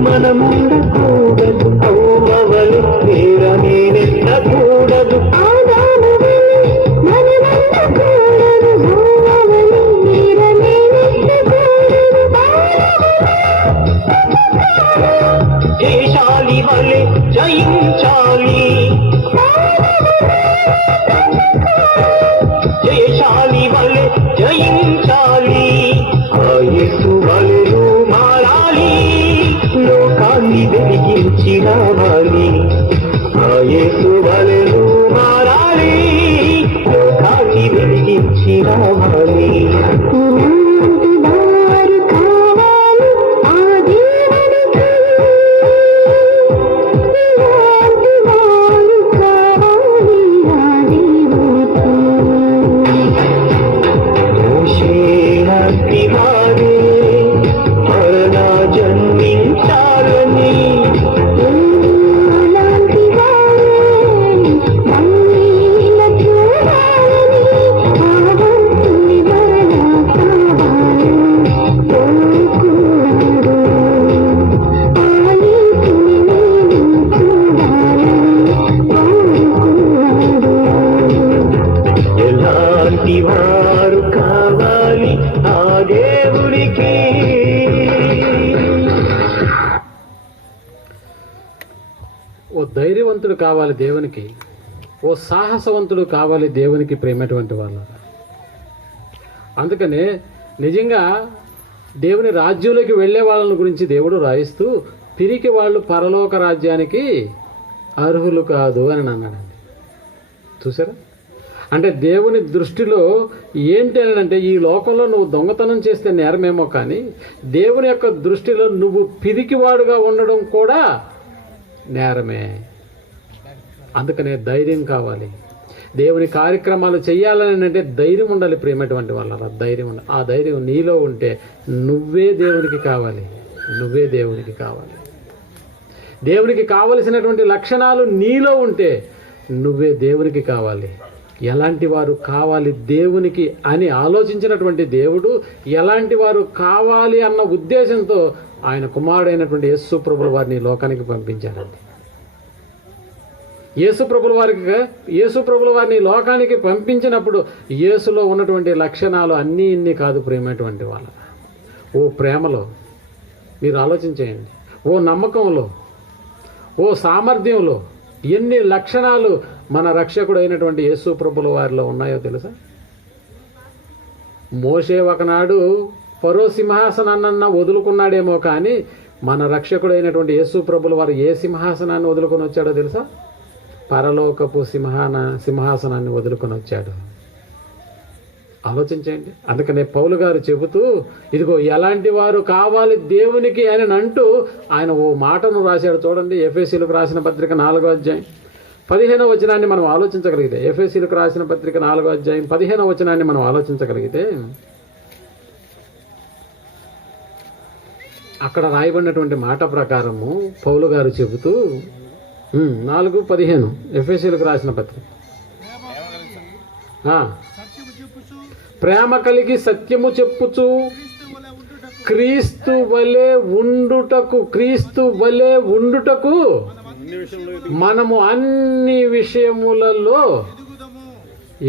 మనముండకూడదు, అవ్వవలె నేరమే నెట్టకూడదు. జయశాలి వలె జయించాలి, జయశాలి వలె జయించాలి. ఆ యేసు వలెను మారాలి, లోకాన్ని వెలిగించి రావాలి. ఆ యేసు వలెను మారాలి, లోకాన్ని వెలిగించి రావాలి. వారు కావాలి ఆ దేవుడికి. ఓ ధైర్యవంతుడు కావాలి దేవునికి, ఓ సాహసవంతుడు కావాలి దేవునికి ప్రేమటువంటి వాళ్ళు. అందుకనే నిజంగా దేవుని రాజ్యంలోకి వెళ్ళే వాళ్ళని గురించి దేవుడు రాయిస్తూ పిరికి వాళ్ళు పరలోక రాజ్యానికి అర్హులు కాదు అని అన్నాడండి. చూసారా? అంటే దేవుని దృష్టిలో ఏంటి అని అంటే, ఈ లోకంలో నువ్వు దొంగతనం చేస్తే నేరమేమో, కానీ దేవుని యొక్క దృష్టిలో నువ్వు పిరికివాడుగా ఉండడం కూడా నేరమే. అందుకనే ధైర్యం కావాలి. దేవుని కార్యక్రమాలు చేయాలని అంటే ధైర్యం ఉండాలి ప్రేమటువంటి వాళ్ళ. ధైర్యం ఉండాలి. ఆ ధైర్యం నీలో ఉంటే నువ్వే దేవునికి కావాలి, నువ్వే దేవునికి కావాలి. దేవునికి కావలసినటువంటి లక్షణాలు నీలో ఉంటే నువ్వే దేవునికి కావాలి. ఎలాంటి వారు కావాలి దేవునికి అని ఆలోచించినటువంటి దేవుడు ఎలాంటి వారు కావాలి అన్న ఉద్దేశంతో ఆయన కుమారుడైనటువంటి యేసు ప్రభుల వారిని లోకానికి పంపించారండి. యేసు ప్రభుల వారిని లోకానికి పంపించినప్పుడు యేసులో ఉన్నటువంటి లక్షణాలు అన్నీ ఇన్ని కాదు ప్రేమటువంటి వాళ్ళ. ఓ ప్రేమలో మీరు ఆలోచించేయండి, ఓ నమ్మకంలో, ఓ సామర్థ్యంలో ఎన్ని లక్షణాలు మన రక్షకుడు అయినటువంటి యేసు ప్రభుల వారిలో ఉన్నాయో తెలుసా? మోషే ఒకనాడు ఫరో సింహాసనాన్న వదులుకున్నాడేమో, కానీ మన రక్షకుడు అయినటువంటి యేసు ప్రభుల వారు ఏ సింహాసనాన్ని వదులుకొని వచ్చాడో తెలుసా? పరలోకపు సింహాసనాన్ని వదులుకొని వచ్చాడు. ఆలోచించండి. అందుకనే పౌలు గారు చెబుతూ, ఇదిగో ఎలాంటి వారు కావాలి దేవునికి అని అంటూ ఆయన ఓ మాటను రాశాడు. చూడండి, ఎఫెసీలకు రాసిన పత్రిక 4వ అధ్యాయం 15వ వచనాన్ని మనం ఆలోచించగలిగితే, ఎఫెసీలకు రాసిన పత్రిక 4వ అధ్యాయం 15వ వచనాన్ని మనం ఆలోచించగలిగితే, అక్కడ రాయబడినటువంటి మాట ప్రకారము పౌలు గారు చెబుతూ 4:15 ఎఫెసీలకు రాసిన పత్రిక, ప్రేమ కలిగి సత్యము చెప్పుచు క్రీస్తు వలె ఉండుటకు అన్ని విషయంలో మనము అన్ని విషయములలో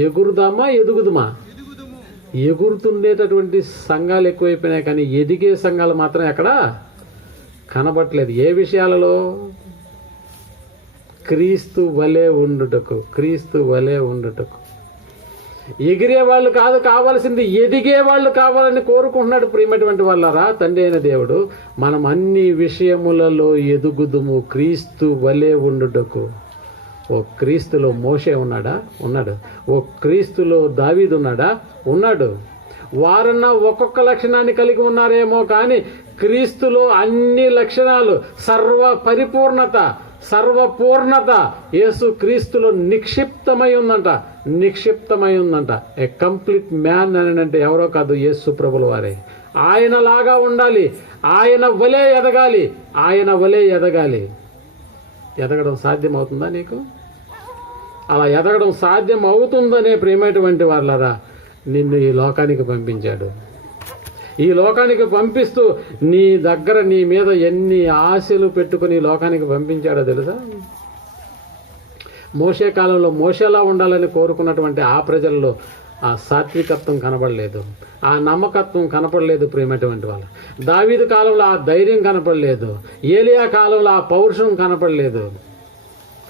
ఎగురుదామా ఎదుగుదుమా? ఎగురుతుండేటటువంటి సంఘాలు ఎక్కువైపోయినాయి, కానీ ఎదిగే సంఘాలు మాత్రం ఎక్కడ కనబట్లేదు. ఏ విషయాలలో? క్రీస్తు వలె ఉండుటకు. ఎగిరే వాళ్ళు కాదు కావాల్సింది, ఎదిగే వాళ్ళు కావాలని కోరుకుంటున్నాడు. ప్రియమైనటువంటి వాళ్ళారా, తండ్రి అయిన దేవుడు మనం అన్ని విషయములలో ఎదుగుదుము క్రీస్తు వలె ఉండుటకు. ఓ క్రీస్తులో మోషే ఉన్నాడు. ఓ క్రీస్తులో దావీదు ఉన్నాడు. వారన్నా ఒక్కొక్క లక్షణాన్ని కలిగి ఉన్నారేమో, కానీ క్రీస్తులో అన్ని లక్షణాలు, సర్వపూర్ణత యేసు క్రీస్తులో నిక్షిప్తమై ఉందంట. ఏ కంప్లీట్ మ్యాన్ అని అంటే ఎవరో కాదు, యేసు ప్రభుల వారే. ఆయనలాగా ఉండాలి, ఆయన వలే ఎదగాలి. ఎదగడం సాధ్యమవుతుందా నీకు? అలా ఎదగడం సాధ్యం అవుతుందనే ప్రియమైనటువంటి వాళ్ళరా నిన్ను ఈ లోకానికి పంపించాడు. ఈ లోకానికి పంపిస్తూ నీ మీద ఎన్ని ఆశలు పెట్టుకుని ఈ లోకానికి పంపించాడో తెలుసా? మోషే కాలంలో మోషేలా ఉండాలని కోరుకున్నటువంటి ఆ ప్రజల్లో ఆ సాత్వికత్వం కనపడలేదు, ఆ నమ్మకత్వం కనపడలేదు. ప్రియమైనటువంటి వాళ్ళు దావీదు కాలంలో ఆ ధైర్యం కనపడలేదు, ఏలియా కాలంలో ఆ పౌరుషం కనపడలేదు.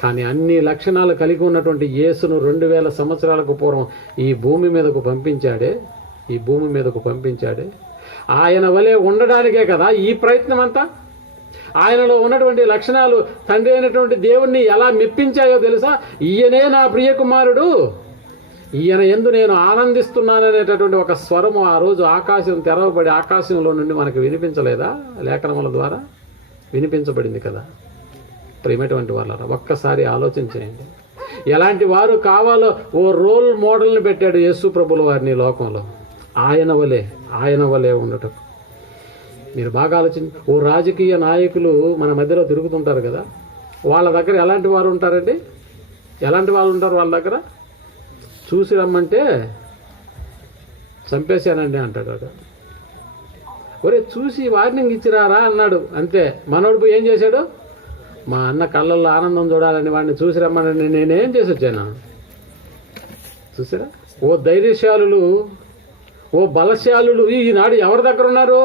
కానీ అన్ని లక్షణాలు కలిగి ఉన్నటువంటి యేసును 2000 సంవత్సరాలకు పూర్వం ఈ భూమి మీదకు పంపించాడే. ఆయన వలె ఉండడానికే కదా ఈ ప్రయత్నం అంతా. ఆయనలో ఉన్నటువంటి లక్షణాలు తండ్రి అయినటువంటి దేవుణ్ణి ఎలా మెప్పించాయో తెలుసా? ఈయనే నా ప్రియ కుమారుడు, ఈయన యందు నేను ఆనందిస్తున్నాననేటటువంటి ఒక స్వరము ఆ రోజు ఆకాశం తెరవబడి ఆకాశంలో నుండి మనకు వినిపించలేదా? లేఖనముల ద్వారా వినిపించబడింది కదా. ప్రియమైనటువంటి వాళ్ళారా, ఒక్కసారి ఆలోచన చేయండి. ఎలాంటి వారు కావాలో ఓ రోల్ మోడల్ని పెట్టాడు యేసు ప్రభుల వారిని లోకంలో. ఆయన వలె ఉండటం. మీరు బాగా ఆలోచించి, ఓ రాజకీయ నాయకులు మన మధ్యలో తిరుగుతుంటారు కదా, వాళ్ళ దగ్గర ఎలాంటి వారు ఉంటారండి? ఎలాంటి వాళ్ళు ఉంటారు వాళ్ళ దగ్గర? చూసి రమ్మంటే చంపేశానండి అంటాడు వాడు. ఒరే చూసి వార్నింగ్ ఇచ్చిరారా అన్నాడు, అంతే. మనోడు పోయి ఏం చేశాడు? మా అన్న కళ్ళల్లో ఆనందం చూడాలని వాడిని చూసి రమ్మని నేనేం చేసి వచ్చాను? చూసారా? ఓ ధైర్యశాలులు, ఓ బలశాలులు ఈనాడు ఎవరి దగ్గర ఉన్నారు?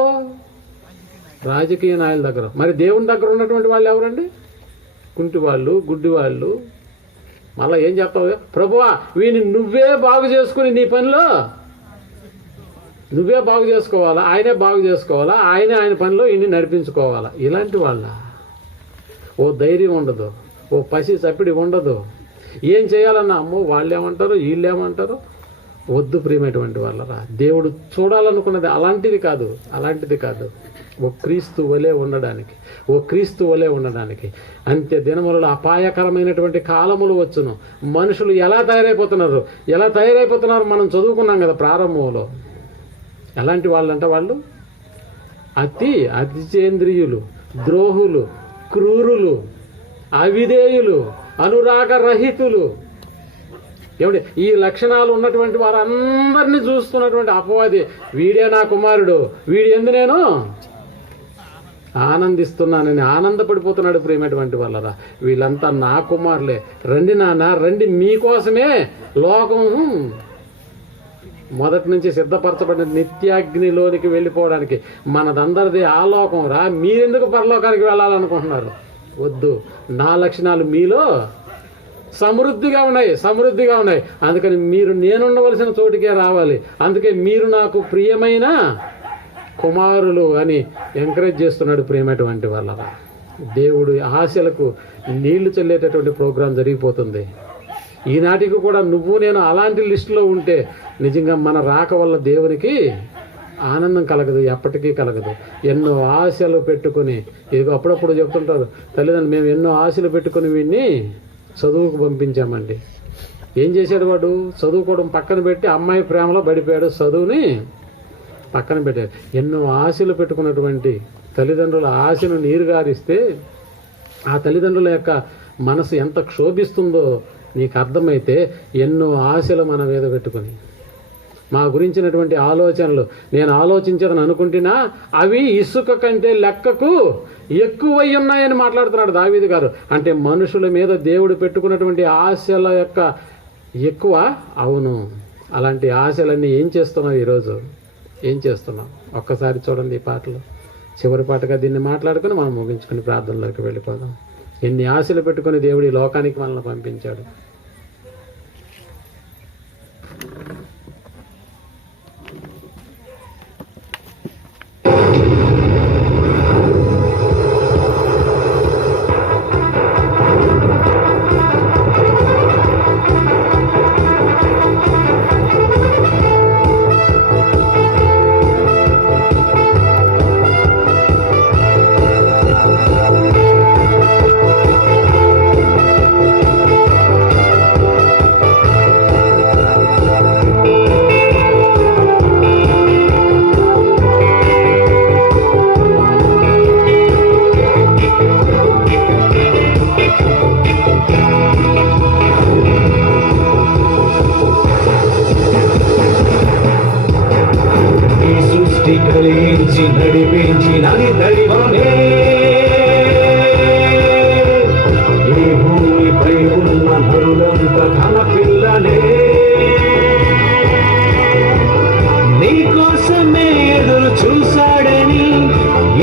రాజకీయ నాయకుల దగ్గర. మరి దేవుని దగ్గర ఉన్నటువంటి వాళ్ళు ఎవరండి? కుంటి వాళ్ళు, గుడ్డి వాళ్ళు. మళ్ళీ ఏం చెప్తావు? ప్రభువా వీని నువ్వే బాగు చేసుకుని నీ పనిలో నువ్వే బాగు చేసుకోవాలా, ఆయనే బాగు చేసుకోవాలా, ఆయన పనిలో ఇన్ని నడిపించుకోవాలా. ఇలాంటి వాళ్ళ ఓ ధైర్యం ఉండదు, ఓ పసి చప్పిడి ఉండదు. ఏం చేయాలన్నా అమ్మో వాళ్ళేమంటారు వీళ్ళేమంటారు. వద్దు ప్రియమైనటువంటి వాళ్ళరా, దేవుడు చూడాలనుకున్నది అలాంటిది కాదు. ఓ క్రీస్తు వలె ఉండడానికి అంత్య దినములలో అపాయకరమైనటువంటి కాలములు వచ్చును. మనుషులు ఎలా తయారైపోతున్నారు మనం చదువుకున్నాం కదా ప్రారంభంలో. ఎలాంటి వాళ్ళంటే వాళ్ళు అతిచేంద్రియులు, ద్రోహులు, క్రూరులు, అవిధేయులు, అనురాగరహితులు. ఏమంటే ఈ లక్షణాలు ఉన్నటువంటి వారందరినీ చూస్తున్నటువంటి అపవాది, వీడే నా కుమారుడు, వీడి యందు నేను ఆనందిస్తున్నానని ఆనందపడిపోతున్నాడు. ప్రియమైనటువంటి వాళ్ళరా, వీళ్ళంతా నా కుమారులే, రండి నాన్న రండి, మీకోసమే లోకం మొదటి నుంచి సిద్ధపరచబడిన నిత్యాగ్నిలోనికి వెళ్ళిపోవడానికి. మనదందరిది ఆ లోకం రా, మీరెందుకు పరలోకానికి వెళ్ళాలనుకుంటున్నారు? వద్దు, నా లక్షణాలు మీలో సమృద్ధిగా ఉన్నాయి. అందుకని మీరు నేనుండవలసిన చోటికే రావాలి. అందుకే మీరు నాకు ప్రియమైన కుమారులు అని ఎంకరేజ్ చేస్తున్నాడు. ప్రియమైనటువంటి వాళ్ళ దేవుడు ఆశలకు నీళ్లు చల్లేటటువంటి ప్రోగ్రాం జరిగిపోతుంది. ఈనాటికి కూడా నువ్వు నేను అలాంటి లిస్టులో ఉంటే నిజంగా మన రాక వల్ల దేవునికి ఆనందం కలగదు, ఎప్పటికీ కలగదు. ఎన్నో ఆశలు పెట్టుకుని, ఇదిగో అప్పుడప్పుడు చెప్తుంటారు తల్లిదండ్రులు, మేము ఎన్నో ఆశలు పెట్టుకుని వీడిని చదువుకు పంపించామండి. ఏం చేశాడు వాడు? చదువుకోవడం పక్కన పెట్టి అమ్మాయి ప్రేమలో పడిపోయాడు, చదువుని పక్కన పెట్టాడు. ఎన్నో ఆశలు పెట్టుకున్నటువంటి తల్లిదండ్రుల ఆశను నీరుగారిస్తే ఆ తల్లిదండ్రుల యొక్క మనసు ఎంత క్షోభిస్తుందో నీకు అర్థమైతే, ఎన్నో ఆశలు మన మీద పెట్టుకుని మా గురించినటువంటి ఆలోచనలు నేను ఆలోచించదని అనుకుంటున్నా అవి ఇసుక కంటే లెక్కకు ఎక్కువై ఉన్నాయని మాట్లాడుతున్నాడు దావీదు గారు. అంటే మనుషుల మీద దేవుడు పెట్టుకున్నటువంటి ఆశల యొక్క ఎక్కువ. అవును, అలాంటి ఆశలన్నీ ఏం చేస్తున్నాం ఈరోజు? ఏం చేస్తున్నాం? ఒక్కసారి చూడండి ఈ పాటలు. చివరి పాటగా దీన్ని మాట్లాడుకుని మనం ముగించుకుని ప్రార్థనలోకి వెళ్ళిపోదాం. ఎన్ని ఆశలు పెట్టుకుని దేవుడు ఈ లోకానికి మనల్ని పంపించాడు. కలిగించి నడిపించినది దైవమే. ఈ భూమిపై ఉన్న నరులంతా తన పిల్లలే. నీకోసమే ఎదురు చూశాడని,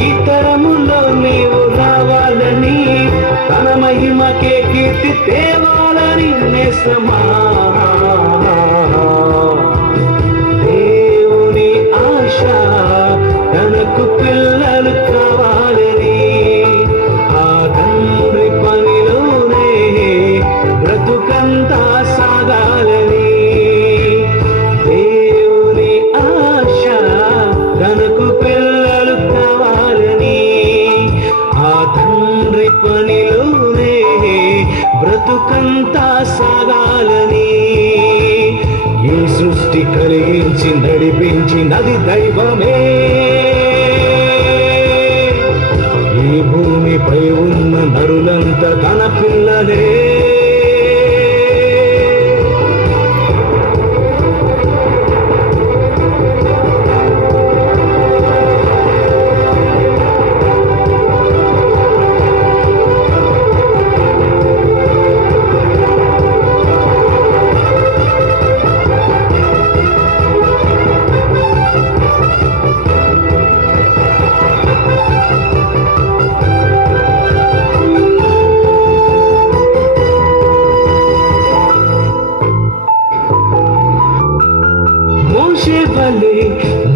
ఈ తరములో నీవు రావాలని, తన మహిమకే కీర్తి తేవాలని నేస్తమా. తనకు పిల్లలు కావాలని, ఆ తండ్రి పనిలోనే బ్రతుకంతా సాగాలని. దేవుని ఆశ తనకు పిల్లలు కావాలని, ఆ తండ్రి పనిలోనే బ్రతుకంతా సాగాలని. ఈ సృష్టి కలిగించి నడిపించినది దైవమే. ఈ భూమిపై ఉన్న నరులంతా తన పిల్లలే.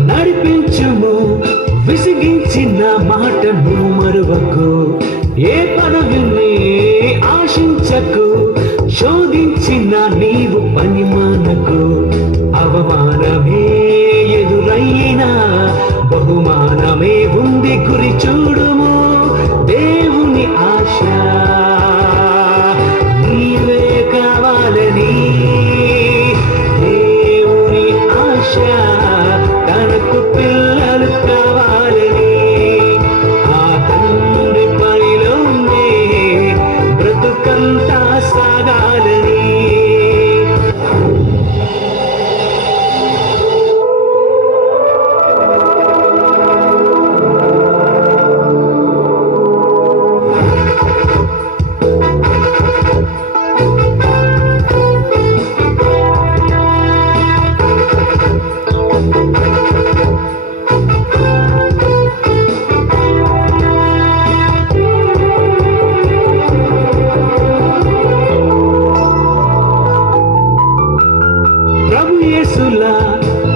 నడిపించుము, విసిగించిన మాటను మరువకు, ఏ పదవిని ఆశించకు, శోధించిన నీవు పని మానకు. అవమానమే ఎదురైనా బహుమానమే ఉంది, గురి చూడుము. దేవుని ఆశ నీవే కావాలని, తనకు పిల్లలు కావాలని, ఆ తండ్రి పనిలోనే బ్రతుకంతా సాగాలని.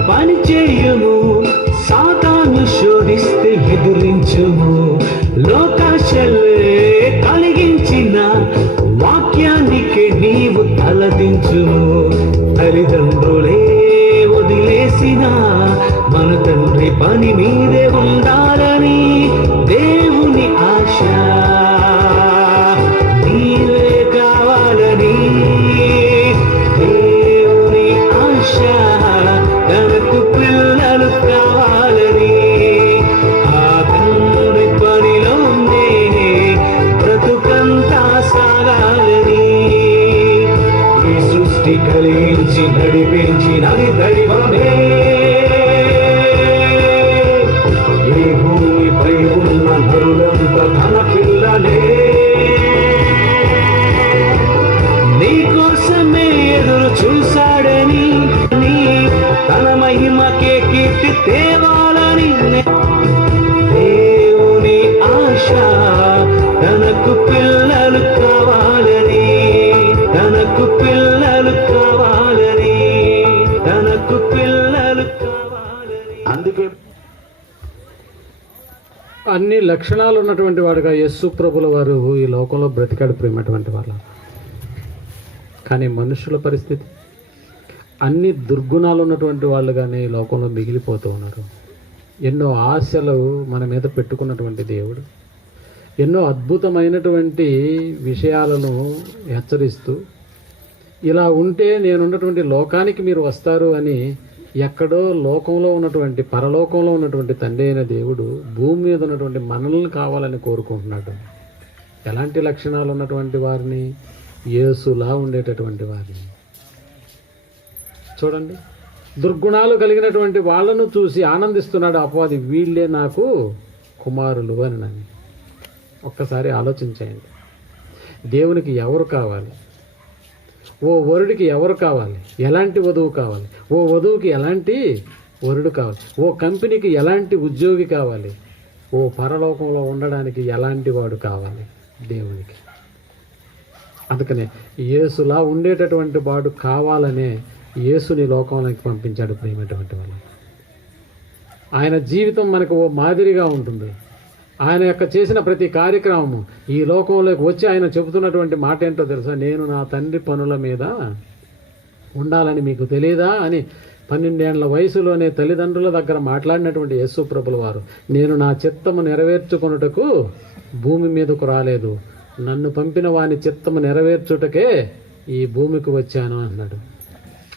పని చేయుము, సాతాను శోధిస్తే ఎదిరించుము. లోకాశలే కలిగించిన వాక్యానికి నీవు తలదించుము. తల్లిదండ్రులే వదిలేసిన మన తండ్రి పని మీదే ఉండాలని దేవుని ఆశ నీవే కావాలని. దేవుని ఆశ తనకు పిల్లలు కావాలని, ఆ తండ్రి పనిలోనే బ్రతుకంతా సాగాలని. ఈ సృష్టి కలిగించి నడిపించినది దైవమే. తేవాలని దేవుని ఆశ తనకు పిల్లలు కావాలని, తనకు పిల్లలు కావాలని, తనకు పిల్లలు కావాలని. అందుకే అన్ని లక్షణాలు ఉన్నటువంటి వాడుగా యేసు ప్రభుల వారు ఈ లోకంలో బ్రతికాడు ప్రేమటువంటి వాళ్ళ. కానీ మనుషుల పరిస్థితి అన్ని దుర్గుణాలు ఉన్నటువంటి వాళ్ళుగానే ఈ లోకంలో మిగిలిపోతూ ఉన్నారు. ఎన్నో ఆశలు మన మీద పెట్టుకున్నటువంటి దేవుడు ఎన్నో అద్భుతమైనటువంటి విషయాలను హెచ్చరిస్తూ, ఇలా ఉంటే నేనున్నటువంటి లోకానికి మీరు వస్తారు అని ఎక్కడో లోకంలో ఉన్నటువంటి పరలోకంలో ఉన్నటువంటి తండ్రి అయిన దేవుడు భూమి మీద ఉన్నటువంటి మనల్ని కావాలని కోరుకుంటున్నాడు. ఎలాంటి లక్షణాలు ఉన్నటువంటి వారిని? యేసులా ఉండేటటువంటి వారిని. చూడండి, దుర్గుణాలు కలిగినటువంటి వాళ్ళను చూసి ఆనందిస్తున్నాడు అపవాది, వీళ్ళే నాకు కుమారులు అని నన్ను. ఒక్కసారి ఆలోచించండి. దేవునికి ఎవరు కావాలి? ఓ వరుడికి ఎవరు కావాలి? ఎలాంటి వధువు కావాలి? ఓ వధువుకి ఎలాంటి వరుడు కావాలి? ఓ కంపెనీకి ఎలాంటి ఉద్యోగి కావాలి? ఓ పరలోకంలో ఉండడానికి ఎలాంటి వాడు కావాలి? దేవునికి. అందుకనే యేసులా ఉండేటటువంటి వాడు కావాలనే యేసుని లోకంలోకి పంపించాడు ప్రియమైనటువంటి వాళ్ళు. ఆయన జీవితం మనకు ఓ మాదిరిగా ఉంటుంది. ఆయన యొక్క చేసిన ప్రతి కార్యక్రమము ఈ లోకంలోకి వచ్చి ఆయన చెబుతున్నటువంటి మాట ఏంటో తెలుసా? నేను నా తండ్రి పనుల మీద ఉండాలని మీకు తెలియదా అని 12 ఏళ్ల వయసులోనే తల్లిదండ్రుల దగ్గర మాట్లాడినటువంటి యేసు ప్రభుల వారు, నేను నా చిత్తము నెరవేర్చుకొనుటకు భూమి మీదకు రాలేదు, నన్ను పంపిన వాని చిత్తము నెరవేర్చుటకే ఈ భూమికి వచ్చాను అన్నాడు.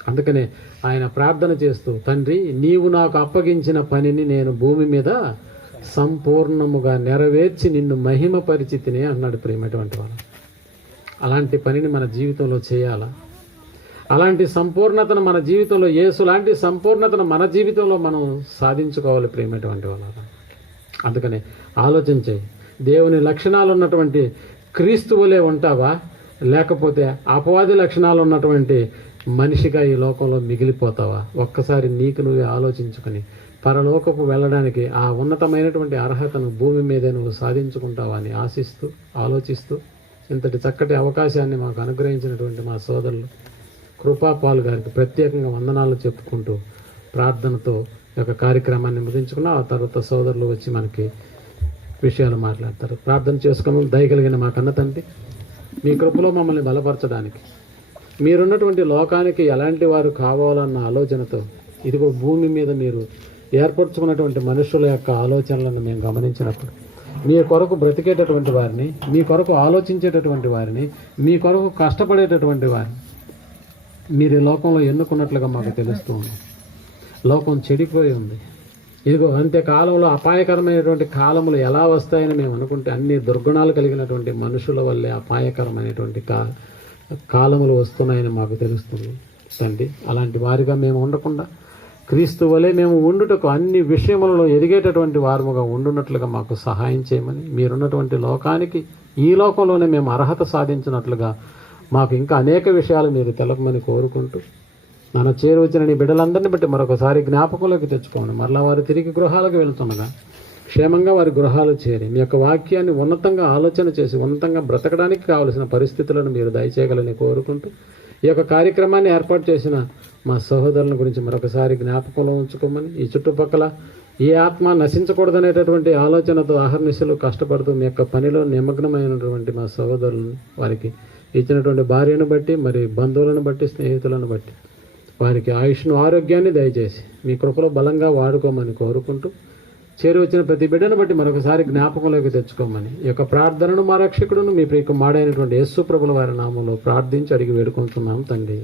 అందుకనే ఆయన ప్రార్థన చేస్తూ, తండ్రి నీవు నాకు అప్పగించిన పనిని నేను భూమి మీద సంపూర్ణముగా నెరవేర్చి నిన్ను మహిమపరిచితిని అన్నాడు ప్రియమైనటువంటి వాళ్ళు. అలాంటి పనిని మన జీవితంలో చేయాలా? అలాంటి సంపూర్ణతను మన జీవితంలో, యేసు లాంటి సంపూర్ణతను మన జీవితంలో మనం సాధించుకోవాలి ప్రియమైనటువంటి వాళ్ళ. అందుకనే ఆలోచించే, దేవుని లక్షణాలు ఉన్నటువంటి క్రీస్తువులే ఉంటావా, లేకపోతే అపవాది లక్షణాలు ఉన్నటువంటి మనిషిగా ఈ లోకంలో మిగిలిపోతావా? ఒక్కసారి నీకు నువ్వే ఆలోచించుకొని పరలోకపు వెళ్ళడానికి ఆ ఉన్నతమైనటువంటి అర్హతను భూమి మీదే నువ్వు సాధించుకుంటావా అని ఆలోచిస్తూ ఇంతటి చక్కటి అవకాశాన్ని మాకు అనుగ్రహించినటువంటి మా సోదరులు కృపాపాల్ గారికి ప్రత్యేకంగా వందనాలు చెప్పుకుంటూ ప్రార్థనతో ఈ యొక్క కార్యక్రమాన్ని ముగించుకున్నాం. ఆ తర్వాత సోదరులు వచ్చి మనకి విషయాలు మాట్లాడతారు. ప్రార్థన చేసుకోమని దయగలిగిన మా కన్న తండ్రి, మీ కృపలో మమ్మల్ని బలపరచడానికి, మీరున్నటువంటి లోకానికి ఎలాంటి వారు కావాలన్న ఆలోచనతో ఇదిగో భూమి మీద మీరు ఏర్పరచుకున్నటువంటి మనుషుల యొక్క ఆలోచనలను మేము గమనించినప్పుడు, మీ కొరకు బ్రతికేటటువంటి వారిని, మీ కొరకు ఆలోచించేటటువంటి వారిని, మీ కొరకు కష్టపడేటటువంటి వారిని మీరు ఈ లోకంలో ఎన్నుకున్నట్లుగా మాకు తెలుస్తూ ఉంది. లోకం చెడిపోయి ఉంది. ఇదిగో అంత్యకాలంలో అపాయకరమైనటువంటి కాలములు ఎలా వస్తాయని మేము అనుకుంటే అన్ని దుర్గుణాలు కలిగినటువంటి మనుషుల వల్లే అపాయకరమైనటువంటి కాలములు వస్తున్నాయని మాకు తెలుస్తుంది తండ్రి. అలాంటి వారిగా మేము ఉండకుండా క్రీస్తు వలె మేము ఉండుటకు అన్ని విషయములలో ఎదిగేటటువంటి వారముగా ఉండున్నట్లుగా మాకు సహాయం చేయమని, మీరున్నటువంటి లోకానికి ఈ లోకంలోనే మేము అర్హత సాధించినట్లుగా మాకు ఇంకా అనేక విషయాలు మీరు తెలపమని కోరుకుంటూ, నన్ను చేరువచ్చిన నీ బిడ్డలందరినీ బట్టి మరొకసారి జ్ఞాపకంలోకి తెచ్చుకోండి. మరలా వారు తిరిగి గృహాలకు వెళుతుండగా క్షేమంగా వారి గృహాలు చేరి మీ యొక్క వాక్యాన్ని ఉన్నతంగా ఆలోచన చేసి ఉన్నతంగా బ్రతకడానికి కావలసిన పరిస్థితులను మీరు దయచేయగలని కోరుకుంటూ, ఈ యొక్క కార్యక్రమాన్ని ఏర్పాటు చేసిన మా సహోదరుల గురించి మరొకసారి జ్ఞాపకంలో ఉంచుకోమని, ఈ చుట్టుపక్కల ఏ ఆత్మ నశించకూడదనేటటువంటి ఆలోచనతో అహర్నిశలు కష్టపడుతూ మీ యొక్క పనిలో నిమగ్నమైనటువంటి మా సహోదరులను, వారికి ఇచ్చినటువంటి భార్యను బట్టి, మరి బంధువులను బట్టి, స్నేహితులను బట్టి వారికి ఆయుష్ను ఆరోగ్యాన్ని దయచేసి మీ కృపలో బలంగా వాడుకోమని కోరుకుంటూ, చేరువచ్చిన ప్రతి బిడ్డను బట్టి మరొకసారి జ్ఞాపకంలోకి తెచ్చుకోమని, ఈ యొక్క ప్రార్థనను మా రక్షకుడును మీ ప్రియకుమారుడైనటువంటి యేసు ప్రభుల వారి నామంలో ప్రార్థించి అడిగి వేడుకుంటున్నాం తండ్రి.